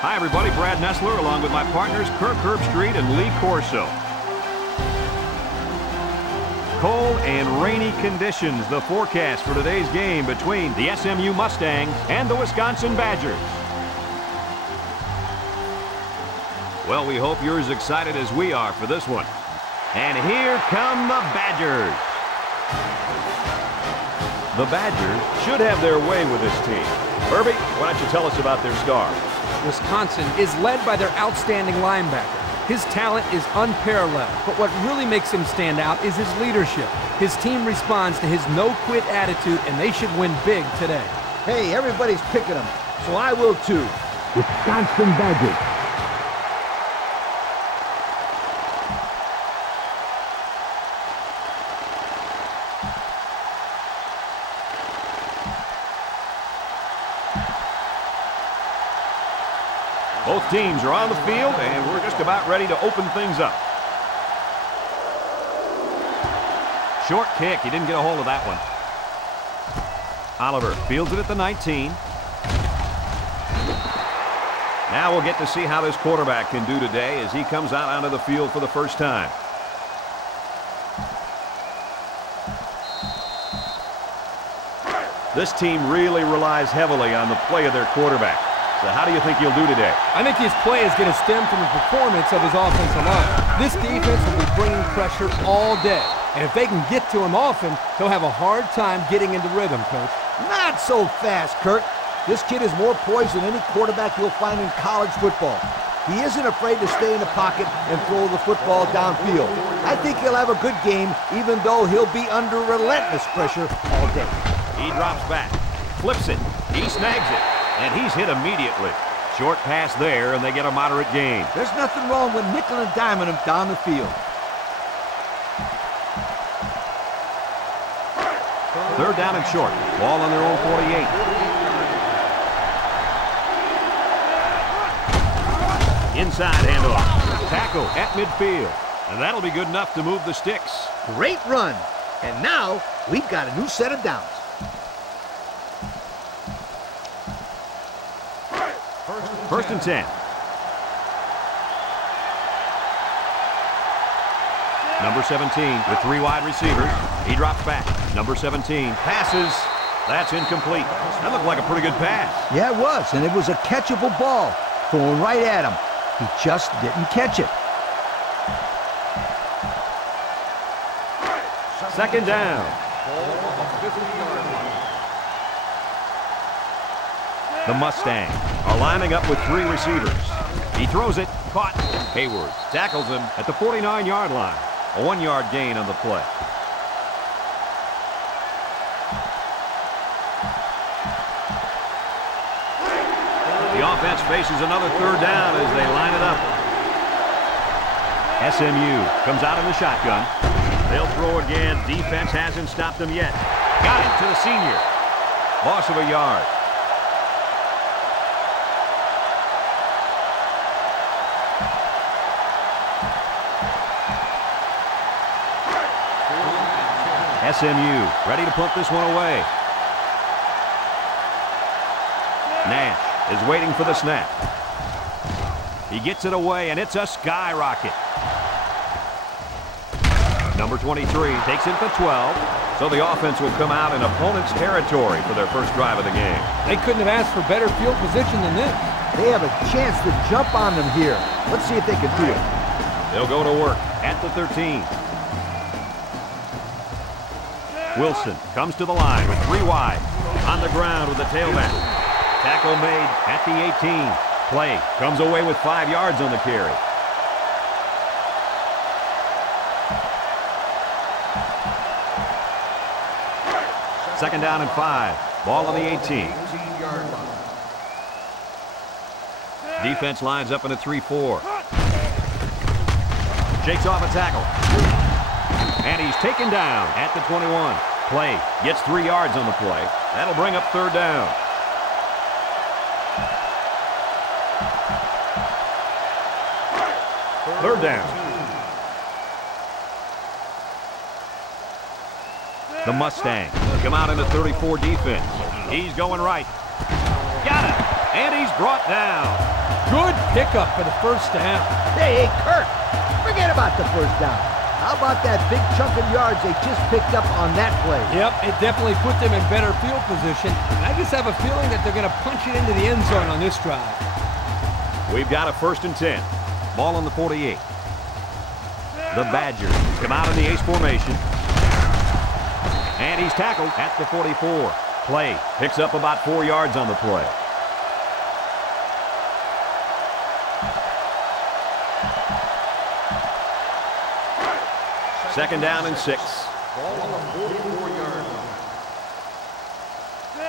Hi, everybody. Brad Nessler, along with my partners Kirk Herbstreit and Lee Corso. Cold and rainy conditions, the forecast for today's game between the SMU Mustangs and the Wisconsin Badgers. Well, we hope you're as excited as we are for this one. And here come the Badgers. The Badgers should have their way with this team. Herbie, why don't you tell us about their star? Wisconsin is led by their outstanding linebacker. His talent is unparalleled, but what really makes him stand out is his leadership. His team responds to his no-quit attitude, and they should win big today. Hey, everybody's picking him, so I will too. Wisconsin Badgers. Both teams are on the field, and we're just about ready to open things up. Short kick. He didn't get a hold of that one. Oliver fields it at the 19. Now we'll get to see how this quarterback can do today as he comes out onto the field for the first time. This team really relies heavily on the play of their quarterback. So how do you think he'll do today? I think his play is going to stem from the performance of his offensive line. This defense will be bringing pressure all day. And if they can get to him often, he'll have a hard time getting into rhythm, Coach. Not so fast, Kurt. This kid is more poised than any quarterback you'll find in college football. He isn't afraid to stay in the pocket and throw the football downfield. I think he'll have a good game, even though he'll be under relentless pressure all day. He drops back, flips it, he snags it. And he's hit immediately. Short pass there, and they get a moderate gain. There's nothing wrong with nickel and diming him down the field. Third down and short. Ball on their own 48. Inside handoff. Tackle at midfield. And that'll be good enough to move the sticks. Great run. And now we've got a new set of downs. First and 10. Number 17 with 3 wide receivers. He drops back. Number 17 passes. That's incomplete. That looked like a pretty good pass. Yeah, it was, and it was a catchable ball. Thrown right at him. He just didn't catch it. Second down. The Mustangs are lining up with 3 receivers. He throws it, caught. Hayward tackles him at the 49-yard line. A 1-yard gain on the play. The offense faces another third down as they line it up. SMU comes out in the shotgun. They'll throw again. Defense hasn't stopped them yet. Got it to the senior. Loss of a yard. SMU ready to punt this one away. Nash is waiting for the snap. He gets it away, and it's a skyrocket. Number 23 takes it for 12. So the offense will come out in opponent's territory for their first drive of the game. They couldn't have asked for better field position than this. They have a chance to jump on them here. Let's see if they can do it. They'll go to work at the 13. Wilson comes to the line with 3 wide. On the ground with the tailback. Tackle made at the 18. Play comes away with 5 yards on the carry. Second down and 5. Ball on the 18. Defense lines up in a 3-4. Shakes off a tackle. And he's taken down at the 21. Play gets 3 yards on the play. That'll bring up third down. Third down. The Mustangs come out in a 34 defense. He's going right. Got it. And he's brought down. Good pickup for the first down. Hey, Kurt, forget about the first down. How about that big chunk of yards they just picked up on that play? Yep, it definitely put them in better field position. I just have a feeling that they're going to punch it into the end zone on this drive. We've got a 1st and 10. Ball on the 48. The Badgers come out in the ace formation. And he's tackled at the 44. Play picks up about 4 yards on the play. Second down and 6.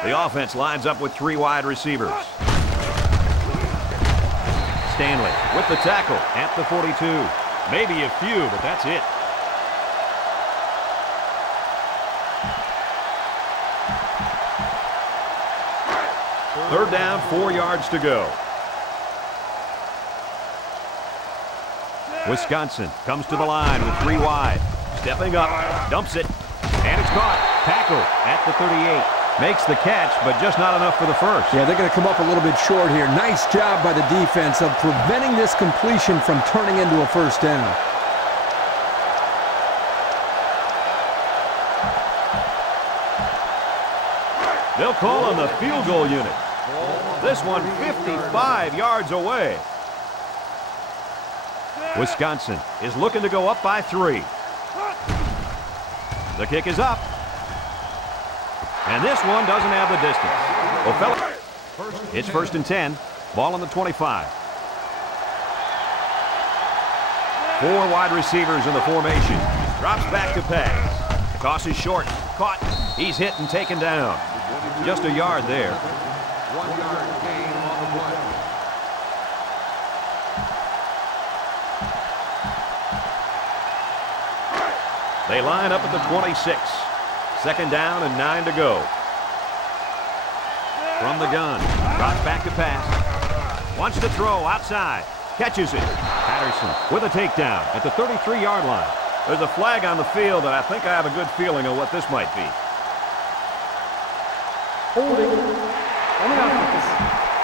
The offense lines up with 3 wide receivers. Stanley with the tackle at the 42. Maybe a few, but that's it. Third down, 4 yards to go. Wisconsin comes to the line with 3 wide. Stepping up, dumps it, and it's caught. Tackle at the 38. Makes the catch, but just not enough for the first. Yeah, they're going to come up a little bit short here. Nice job by the defense of preventing this completion from turning into a first down. They'll call on the field goal unit. This one 55 yards away. Wisconsin is looking to go up by 3. The kick is up. And this one doesn't have the distance. It's 1st and 10. Ball on the 25. 4 wide receivers in the formation. Drops back to pass. Toss is short. Caught. He's hit and taken down. Just a yard there. 1 yard gain on the play. They line up at the 26. Second down and 9 to go. From the gun. Drops back to pass. Wants to throw outside. Catches it. Patterson with a takedown at the 33-yard line. There's a flag on the field, and I think I have a good feeling of what this might be. Holding on the offense.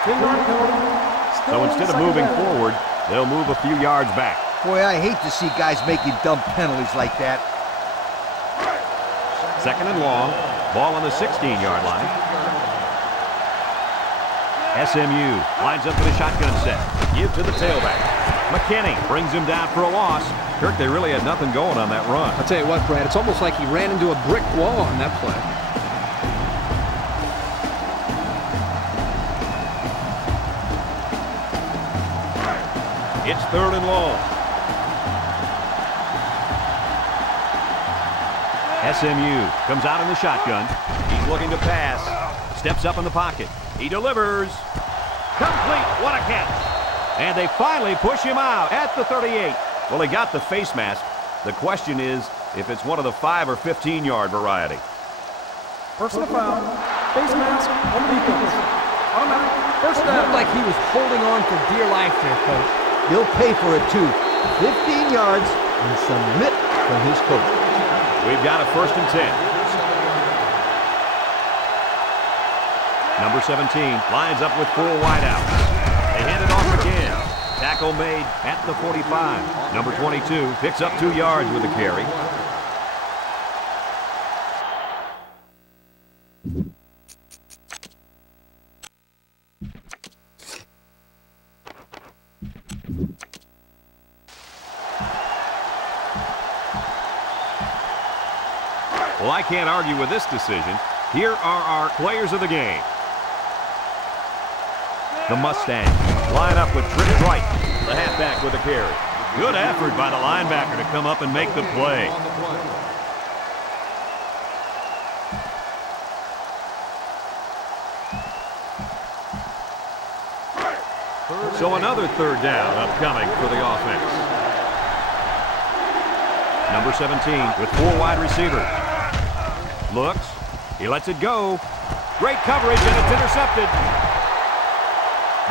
10-yard penalty. So instead of moving forward, they'll move a few yards back. Boy, I hate to see guys making dumb penalties like that. Second and long. Ball on the 16-yard line. SMU lines up for the shotgun set. Give to the tailback. McKinney brings him down for a loss. Kirk, they really had nothing going on that run. I'll tell you what, Brad, it's almost like he ran into a brick wall on that play. It's 3rd and long. SMU comes out in the shotgun. He's looking to pass. Steps up in the pocket. He delivers. Complete. What a catch. And they finally push him out at the 38. Well, he got the face mask. The question is if it's one of the 5 or 15-yard variety. Personal foul. Face mask on the defense. Automatic. First down. Looked like he was holding on for dear life there, Coach. He'll pay for it, too. 15 yards and some mitt from his coach. We've got a 1st and 10. Number 17 lines up with 4 wideouts. They hand it off again. Tackle made at the 45. Number 22 picks up 2 yards with the carry. Well, I can't argue with this decision. Here are our players of the game. The Mustangs line up with Trent Wright, the halfback with a carry. Good effort by the linebacker to come up and make the play. So another third down upcoming for the offense. Number 17 with 4 wide receivers. Looks. He lets it go. Great coverage, and it's intercepted.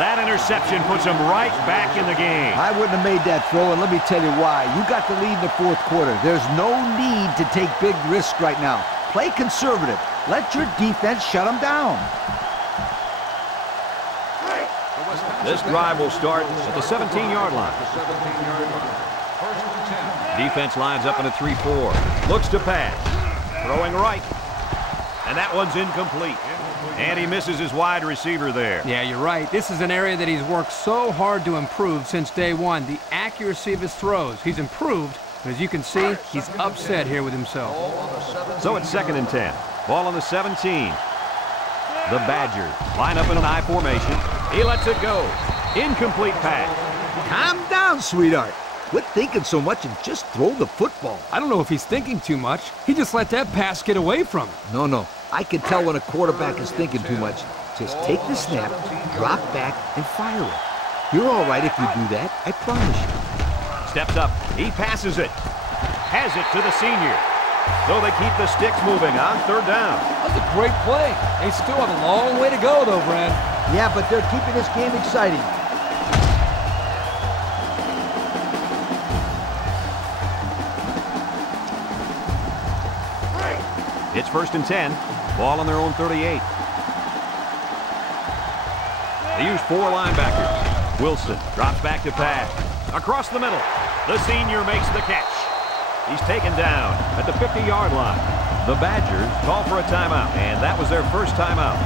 That interception puts him right back in the game. I wouldn't have made that throw, and let me tell you why. You got the lead in the fourth quarter. There's no need to take big risks right now. Play conservative. Let your defense shut them down. This drive will start at the 17-yard line. Defense lines up in a 3-4. Looks to pass. Throwing right. And that one's incomplete. And he misses his wide receiver there. Yeah, you're right. This is an area that he's worked so hard to improve since day one. The accuracy of his throws. He's improved, but as you can see, he's upset here with himself. So it's 2nd and 10. Ball on the 17. The Badgers line up in an I formation. He lets it go. Incomplete pass. Calm down, sweetheart. Quit thinking so much and just throw the football. I don't know if he's thinking too much. He just let that pass get away from him. No. I can tell when a quarterback is thinking too much. Just take the snap, drop back, and fire it. You're all right if you do that, I promise you. Steps up. He passes it. Has it to the senior. So they keep the sticks moving on 3rd down. That's a great play. They still have a long way to go, though, Brad. Yeah, but they're keeping this game exciting. It's 1st and 10. Ball on their own 38. They use 4 linebackers. Wilson drops back to pass. Across the middle. The senior makes the catch. He's taken down at the 50-yard line. The Badgers call for a timeout, and that was their first timeout.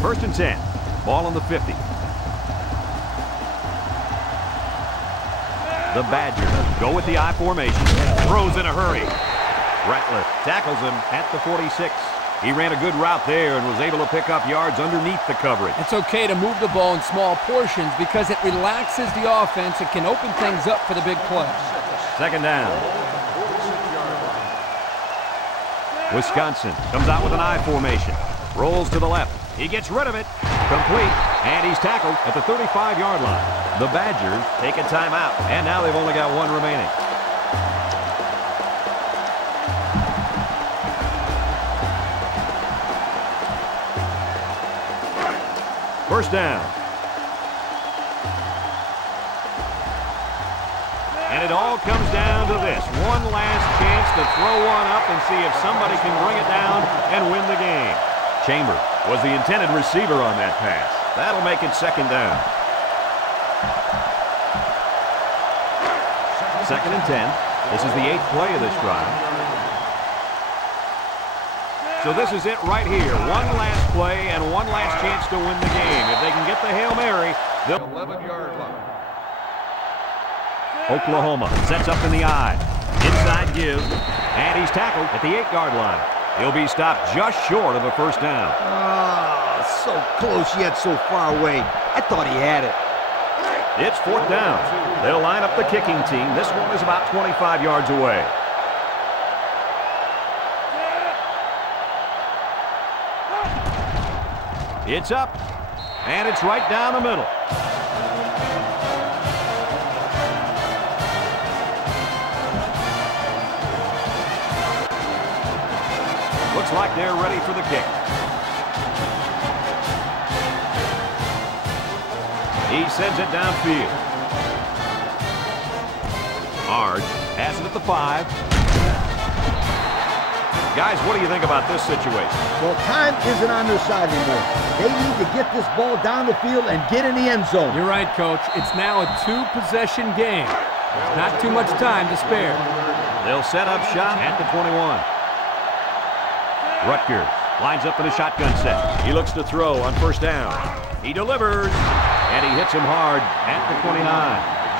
First and 10. Ball on the 50. The Badgers go with the I formation. Throws in a hurry. Ratliff tackles him at the 46. He ran a good route there and was able to pick up yards underneath the coverage. It's okay to move the ball in small portions because it relaxes the offense. It can open things up for the big play. 2nd down. Wisconsin comes out with an I formation. Rolls to the left. He gets rid of it. Complete. And he's tackled at the 35-yard line. The Badgers take a timeout. And now they've only got 1 remaining. First down. And it all comes down to this. One last chance to throw one up and see if somebody can bring it down and win the game. Chambers was the intended receiver on that pass. That'll make it 2nd down. 2nd and 10. This is the 8th play of this drive. So this is it right here. One last play and one last chance to win the game. If they can get the Hail Mary, they'll... 11-yard line. Oklahoma sets up in the I. Inside give. And he's tackled at the 8-yard line. He'll be stopped just short of a first down. Oh, so close yet so far away. I thought he had it. It's 4th down. They'll line up the kicking team. This one is about 25 yards away. It's up, and it's right down the middle. Looks like they're ready for the kick. He sends it downfield. Ard has it at the 5. Guys, what do you think about this situation? Well, time isn't on their side anymore. They need to get this ball down the field and get in the end zone. You're right, Coach. It's now a 2-possession game. There's not too much time to spare. They'll set up shop at the 21. Rutgers lines up in a shotgun set. He looks to throw on first down. He delivers. And he hits him hard at the 29.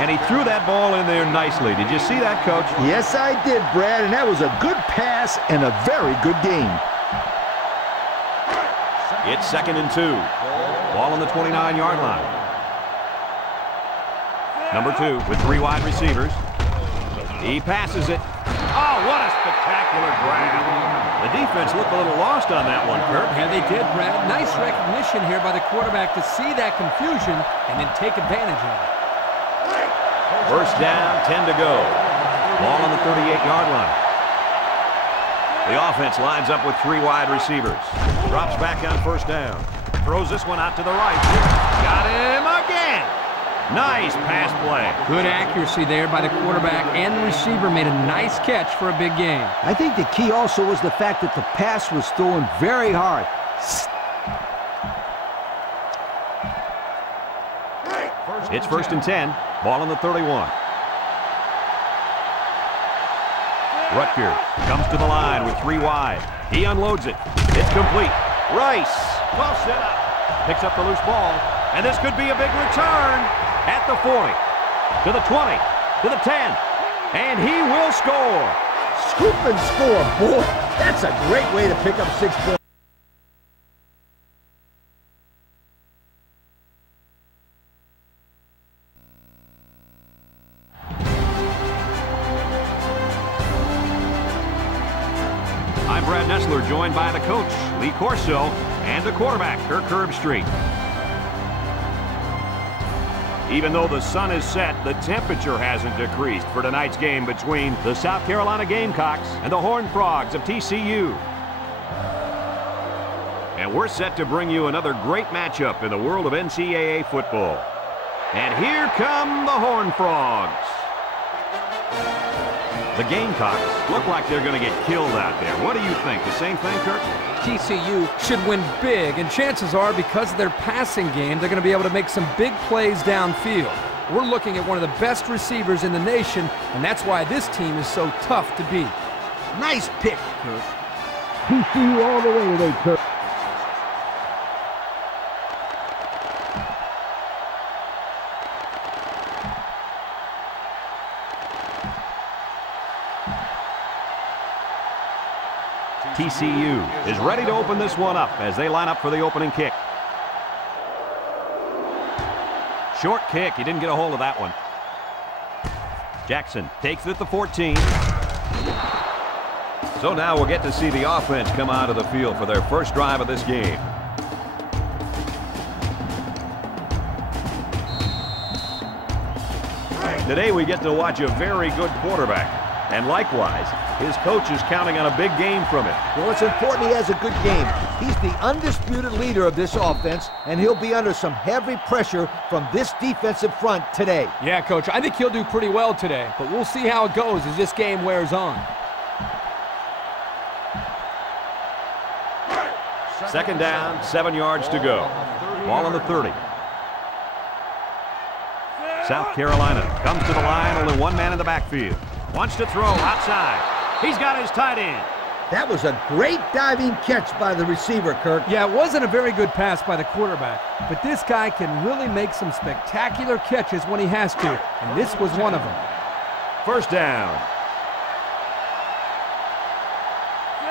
And he threw that ball in there nicely. Did you see that, Coach? Yes, I did, Brad, and that was a good pass and a very good game. It's 2nd and 2. Ball on the 29-yard line. Number 2 with 3 wide receivers. He passes it. Oh, what a spectacular grab. The defense looked a little lost on that one, Kurt. Yeah, they did, Brad. Nice recognition here by the quarterback to see that confusion and then take advantage of it. First down, 10 to go. Ball on the 38-yard line. The offense lines up with 3 wide receivers. Drops back on first down. Throws this one out to the right. Got him again. Nice pass play. Good accuracy there by the quarterback, and the receiver made a nice catch for a big game. I think the key also was the fact that the pass was thrown very hard. It's 1st and 10. Ball on the 31. Rutgers comes to the line with 3 wide. He unloads it. It's complete. Rice, well set up. Picks up the loose ball. And this could be a big return at the 40. To the 20. To the 10. And he will score. Scoop and score, boy. That's a great way to pick up 6 points. I'm Brad Nessler, joined by the coach, Lee Corso, and the quarterback, Kirk Herbstreit. Even though the sun is set, the temperature hasn't decreased for tonight's game between the South Carolina Gamecocks and the Horned Frogs of TCU. And we're set to bring you another great matchup in the world of NCAA football. And here come the Horned Frogs. The Gamecocks look like they're going to get killed out there. What do you think? The same thing, Kirk? TCU should win big, and chances are, because of their passing game, they're going to be able to make some big plays downfield. We're looking at one of the best receivers in the nation, and that's why this team is so tough to beat. Nice pick, Kurt. TCU all the way today, Kurt. TCU is ready to open this one up as they line up for the opening kick. Short kick. He didn't get a hold of that one. Jackson takes it at the 14. So now we'll get to see the offense come out of the field for their first drive of this game. Today we get to watch a very good quarterback. And likewise, his coach is counting on a big game from him. Well, it's important he has a good game. He's the undisputed leader of this offense, and he'll be under some heavy pressure from this defensive front today. Yeah, Coach, I think he'll do pretty well today, but we'll see how it goes as this game wears on. 2nd down, 7 yards to go. Ball on the 30. South Carolina comes to the line, only 1 man in the backfield. Wants to throw outside. He's got his tight end. That was a great diving catch by the receiver, Kirk. Yeah, it wasn't a very good pass by the quarterback, but this guy can really make some spectacular catches when he has to, and this was one of them. First down.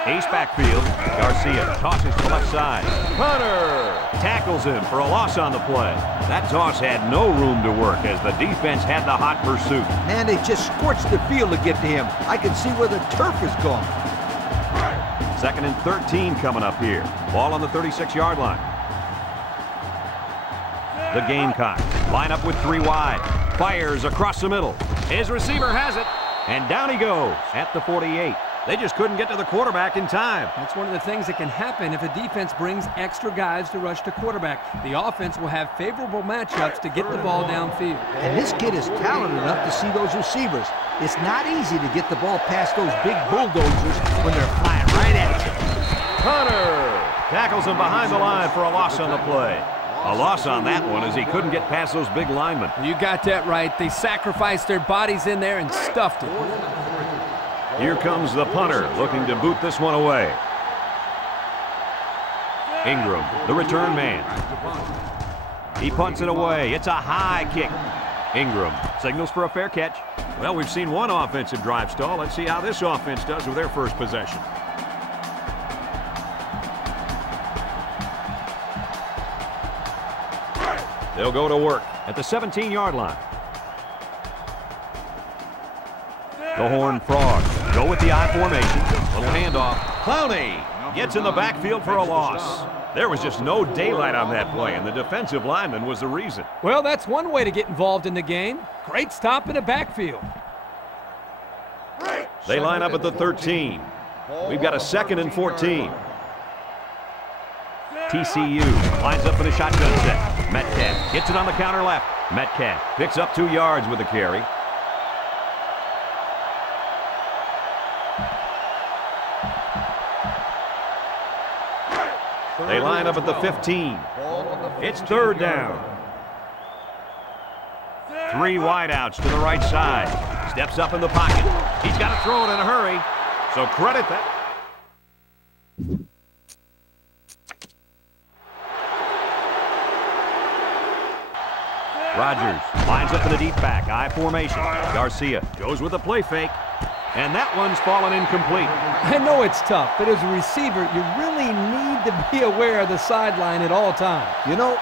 Ace backfield. Garcia tosses to the left side. Hunter tackles him for a loss on the play. That toss had no room to work as the defense had the hot pursuit. Man, they just scorched the field to get to him. I can see where the turf is gone. 2nd and 13 coming up here. Ball on the 36-yard line. The Gamecocks line up with 3 wide. Fires across the middle. His receiver has it. And down he goes at the 48. They just couldn't get to the quarterback in time. That's one of the things that can happen if a defense brings extra guys to rush the quarterback. The offense will have favorable matchups to get the ball downfield. And this kid is talented enough to see those receivers. It's not easy to get the ball past those big bulldozers when they're flying right at you. Hunter tackles him behind the line for a loss on the play. A loss on that one as he couldn't get past those big linemen. You got that right. They sacrificed their bodies in there and stuffed it. Here comes the punter looking to boot this one away. Ingram, the return man. He punts it away. It's a high kick. Ingram signals for a fair catch. Well, we've seen one offensive drive stall. Let's see how this offense does with their first possession. They'll go to work at the 17-yard line. The Horned Frogs go with the I formation. Little handoff. Clowney gets in the backfield for a loss. There was just no daylight on that play, and the defensive lineman was the reason. Well, that's one way to get involved in the game. Great stop in the backfield. They line up at the 13. We've got a 2nd and 14. TCU lines up in a shotgun set. Metcalf gets it on the counter left. Metcalf picks up 2 yards with the carry. They line up at the 15. It's 3rd down. 3 wideouts to the right side. Steps up in the pocket. He's got to throw it in a hurry. So credit that. Rodgers lines up in the deep back. I formation. Garcia goes with a play fake. And that one's fallen incomplete. I know it's tough, but as a receiver, you really need to be aware of the sideline at all times. You know,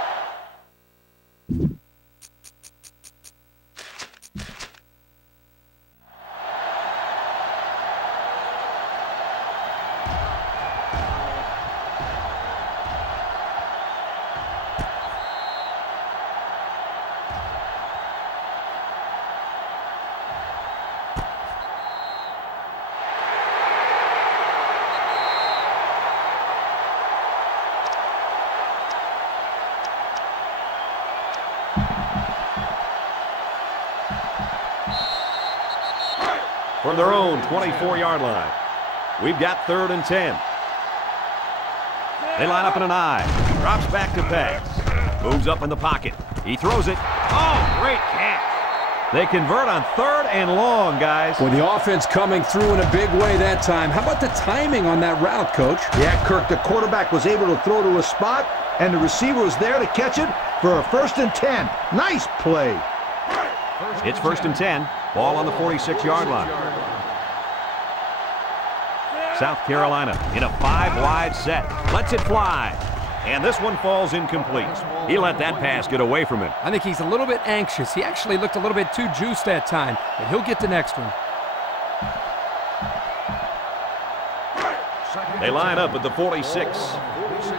from their own 24-yard line. We've got 3rd and 10. They line up in an I. Drops back to pass. Moves up in the pocket. He throws it. Oh, great catch. They convert on 3rd and long, guys. With the offense coming through in a big way that time. How about the timing on that route, Coach? yeah, Kirk, the quarterback was able to throw to a spot, and the receiver was there to catch it for a 1st and 10. Nice play. It's 1st and 10. Ball on the 46-yard line. South Carolina in a 5-wide set. Lets it fly. And this one falls incomplete. He let that pass get away from him. I think he's a little bit anxious. He actually looked a little bit too juiced that time, but he'll get the next one. They line up at the 46.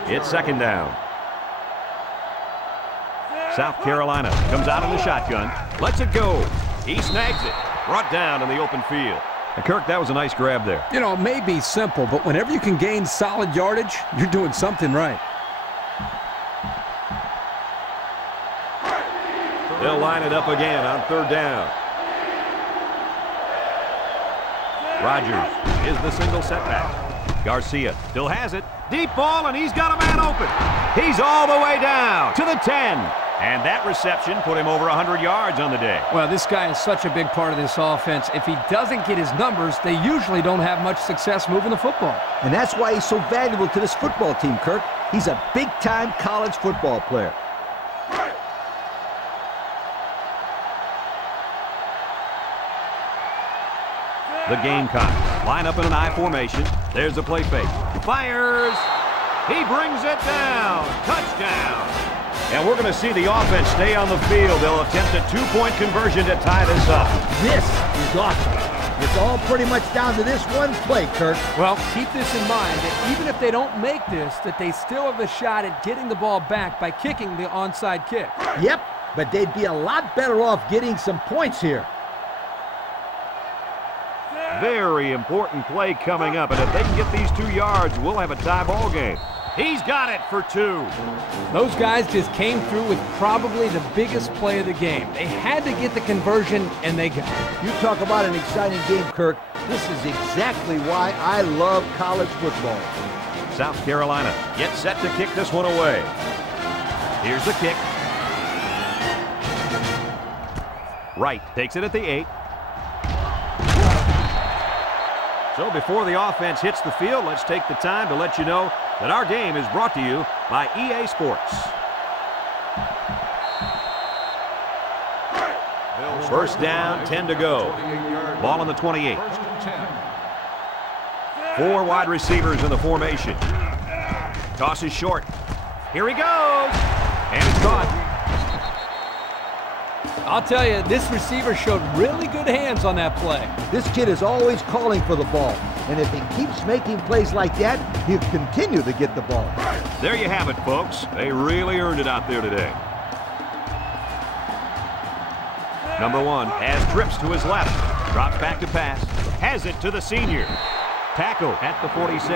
It's 2nd down. South Carolina comes out in the shotgun. Lets it go. He snags it. Brought down in the open field. And Kirk, that was a nice grab there. You know, it may be simple, but whenever you can gain solid yardage, you're doing something right. They'll line it up again on 3rd down. Rodgers is the single setback. Garcia still has it. Deep ball, and he's got a man open. He's all the way down to the 10. And that reception put him over 100 yards on the day. Well, this guy is such a big part of this offense. If he doesn't get his numbers, they usually don't have much success moving the football. And that's why he's so valuable to this football team, Kirk. He's a big-time college football player. The Gamecocks line up in an I formation. There's a play fake. Fires. He brings it down. Touchdown. And we're going to see the offense stay on the field. They'll attempt a 2-point conversion to tie this up. This is awesome. It's all pretty much down to this one play, Kirk. Well, keep this in mind, that even if they don't make this, that they still have a shot at getting the ball back by kicking the onside kick. Yep, but they'd be a lot better off getting some points here. Very important play coming up, and if they can get these 2 yards, we'll have a tie ball game. He's got it for 2. Those guys just came through with probably the biggest play of the game. They had to get the conversion, and they got it. You talk about an exciting game, Kirk. This is exactly why I love college football. South Carolina gets set to kick this one away. Here's the kick. Wright takes it at the 8. So before the offense hits the field, let's take the time to let you know that our game is brought to you by EA Sports. First down, 10 to go. Ball on the 28. First and 10. 4 wide receivers in the formation. Toss is short. Here he goes. And it's caught. I'll tell you, this receiver showed really good hands on that play. This kid is always calling for the ball, and if he keeps making plays like that, he'll continue to get the ball. There you have it, folks. They really earned it out there today. Number 1 has trips to his left. Drops back to pass. Has it to the senior. Tackle at the 46.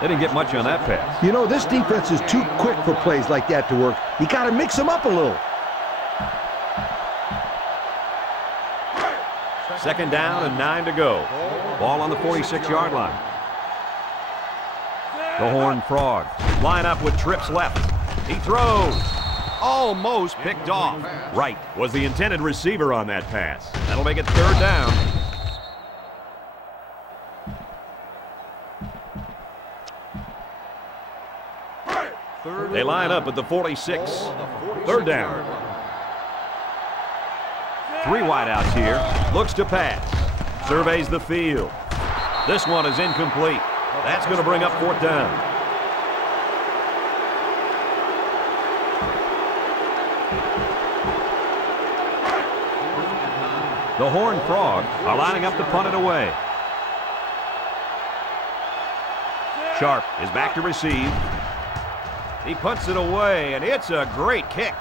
They didn't get much on that pass. You know, this defense is too quick for plays like that to work. You got to mix them up a little. Second down and 9 to go. Ball on the 46-yard line. The Horned Frogs line up with trips left. He throws. Almost picked off. Wright was the intended receiver on that pass. That'll make it third down. They line up at the 46. Third down. 3 wideouts here. Looks to pass. Surveys the field. This one is incomplete. That's going to bring up 4th down. The Horned Frogs are lining up to punt it away. Sharp is back to receive. He punts it away, and it's a great kick.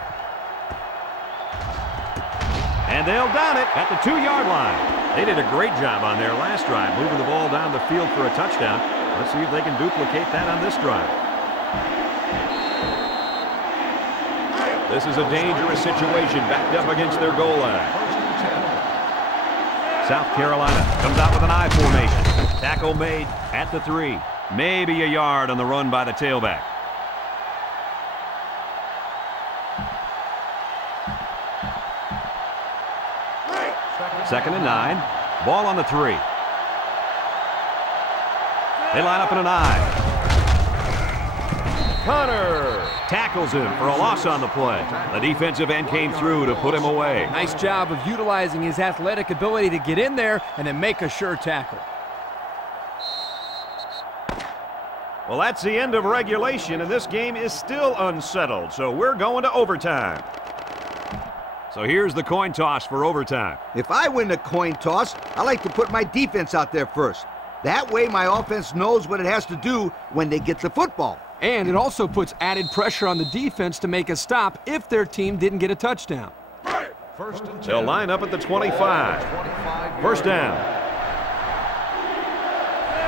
And they'll down it at the 2-yard line. They did a great job on their last drive, moving the ball down the field for a touchdown. Let's see if they can duplicate that on this drive. This is a dangerous situation, backed up against their goal line. South Carolina comes out with an I formation. Tackle made at the 3. Maybe a yard on the run by the tailback. Second and 9. Ball on the 3. They line up in an I. Connor tackles him for a loss on the play. The defensive end came through to put him away. Nice job of utilizing his athletic ability to get in there and then make a sure tackle. Well, that's the end of regulation, and this game is still unsettled, so we're going to overtime. So here's the coin toss for overtime. If I win the coin toss, I like to put my defense out there first. That way my offense knows what it has to do when they get the football. And it also puts added pressure on the defense to make a stop if their team didn't get a touchdown. First and 10. They'll line up at the 25. First down.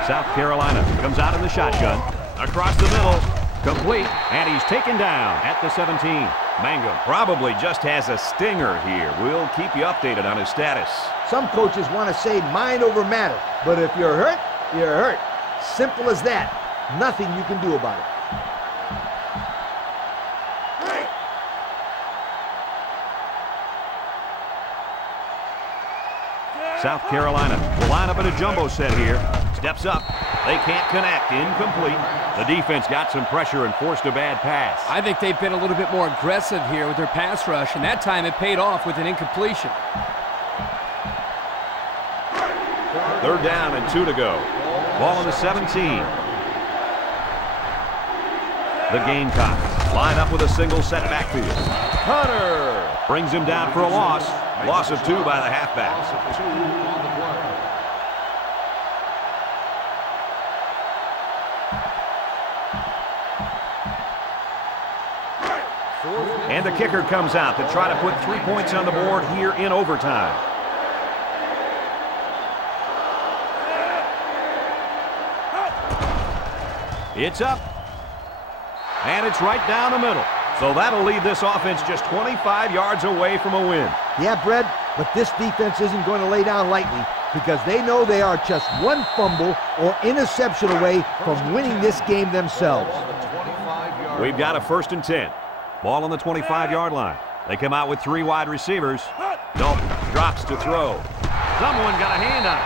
South Carolina comes out in the shotgun. Across the middle. Complete. And he's taken down at the 17. Mangum probably just has a stinger here. We'll keep you updated on his status. Some coaches want to say mind over matter, but if you're hurt, you're hurt. Simple as that. Nothing you can do about it. South Carolina will line up in a jumbo set here. Steps up. They can't connect. Incomplete. The defense got some pressure and forced a bad pass. I think they've been a little bit more aggressive here with their pass rush, and that time it paid off with an incompletion. Third down and 2 to go. Ball on the 17. The Gamecocks line up with a single set backfield. Hunter brings him down for a loss. Loss of 2 by the halfback. Loss of 2 on the play. And the kicker comes out to try to put 3 points on the board here in overtime. It's up. And it's right down the middle. So that'll leave this offense just 25 yards away from a win. Yeah, Brett, but this defense isn't going to lay down lightly because they know they are just one fumble or interception away from winning this game themselves. We've got a 1st and 10. Ball on the 25-yard line. They come out with 3 wide receivers. Dalton drops to throw. Someone got a hand on it.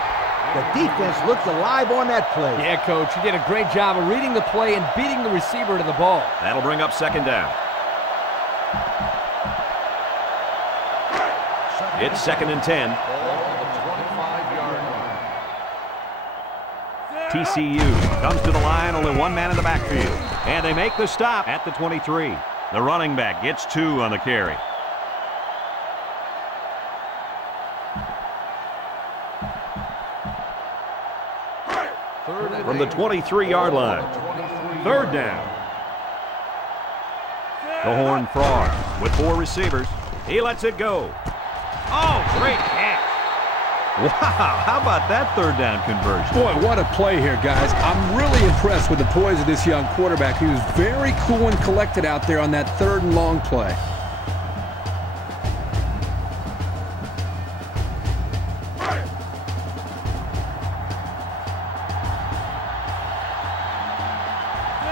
The defense looked alive on that play. Yeah, Coach, you did a great job of reading the play and beating the receiver to the ball. That'll bring up 2nd down. It's 2nd and 10. Ball on the 25-yard line. TCU comes to the line, only one man in the backfield. And they make the stop at the 23. The running back gets 2 on the carry. From the 23-yard line. 3rd down. The Horned Frog with 4 receivers. He lets it go. Oh, great catch. Wow, how about that 3rd down conversion? Boy, what a play here, guys. I'm really impressed with the poise of this young quarterback. He was very cool and collected out there on that 3rd and long play.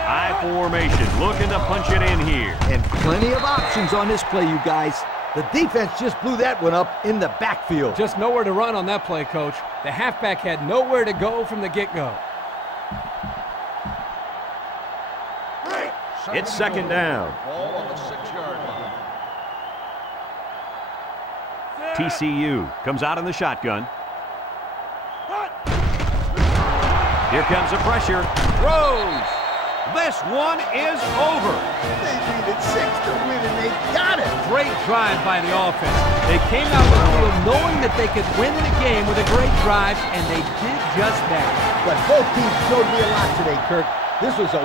High formation, looking to punch it in here. And plenty of options on this play, you guys. The defense just blew that one up in the backfield. Just nowhere to run on that play, Coach. The halfback had nowhere to go from the get-go. It's 2nd down. Ball on the 6-yard line. TCU comes out in the shotgun. Here comes the pressure. Throws. This one is over. They needed 6 to win, and they got it. Great drive by the offense. They came out the field knowing that they could win in a game with a great drive, and they did just that. But both teams showed me a lot today, Kirk. This was a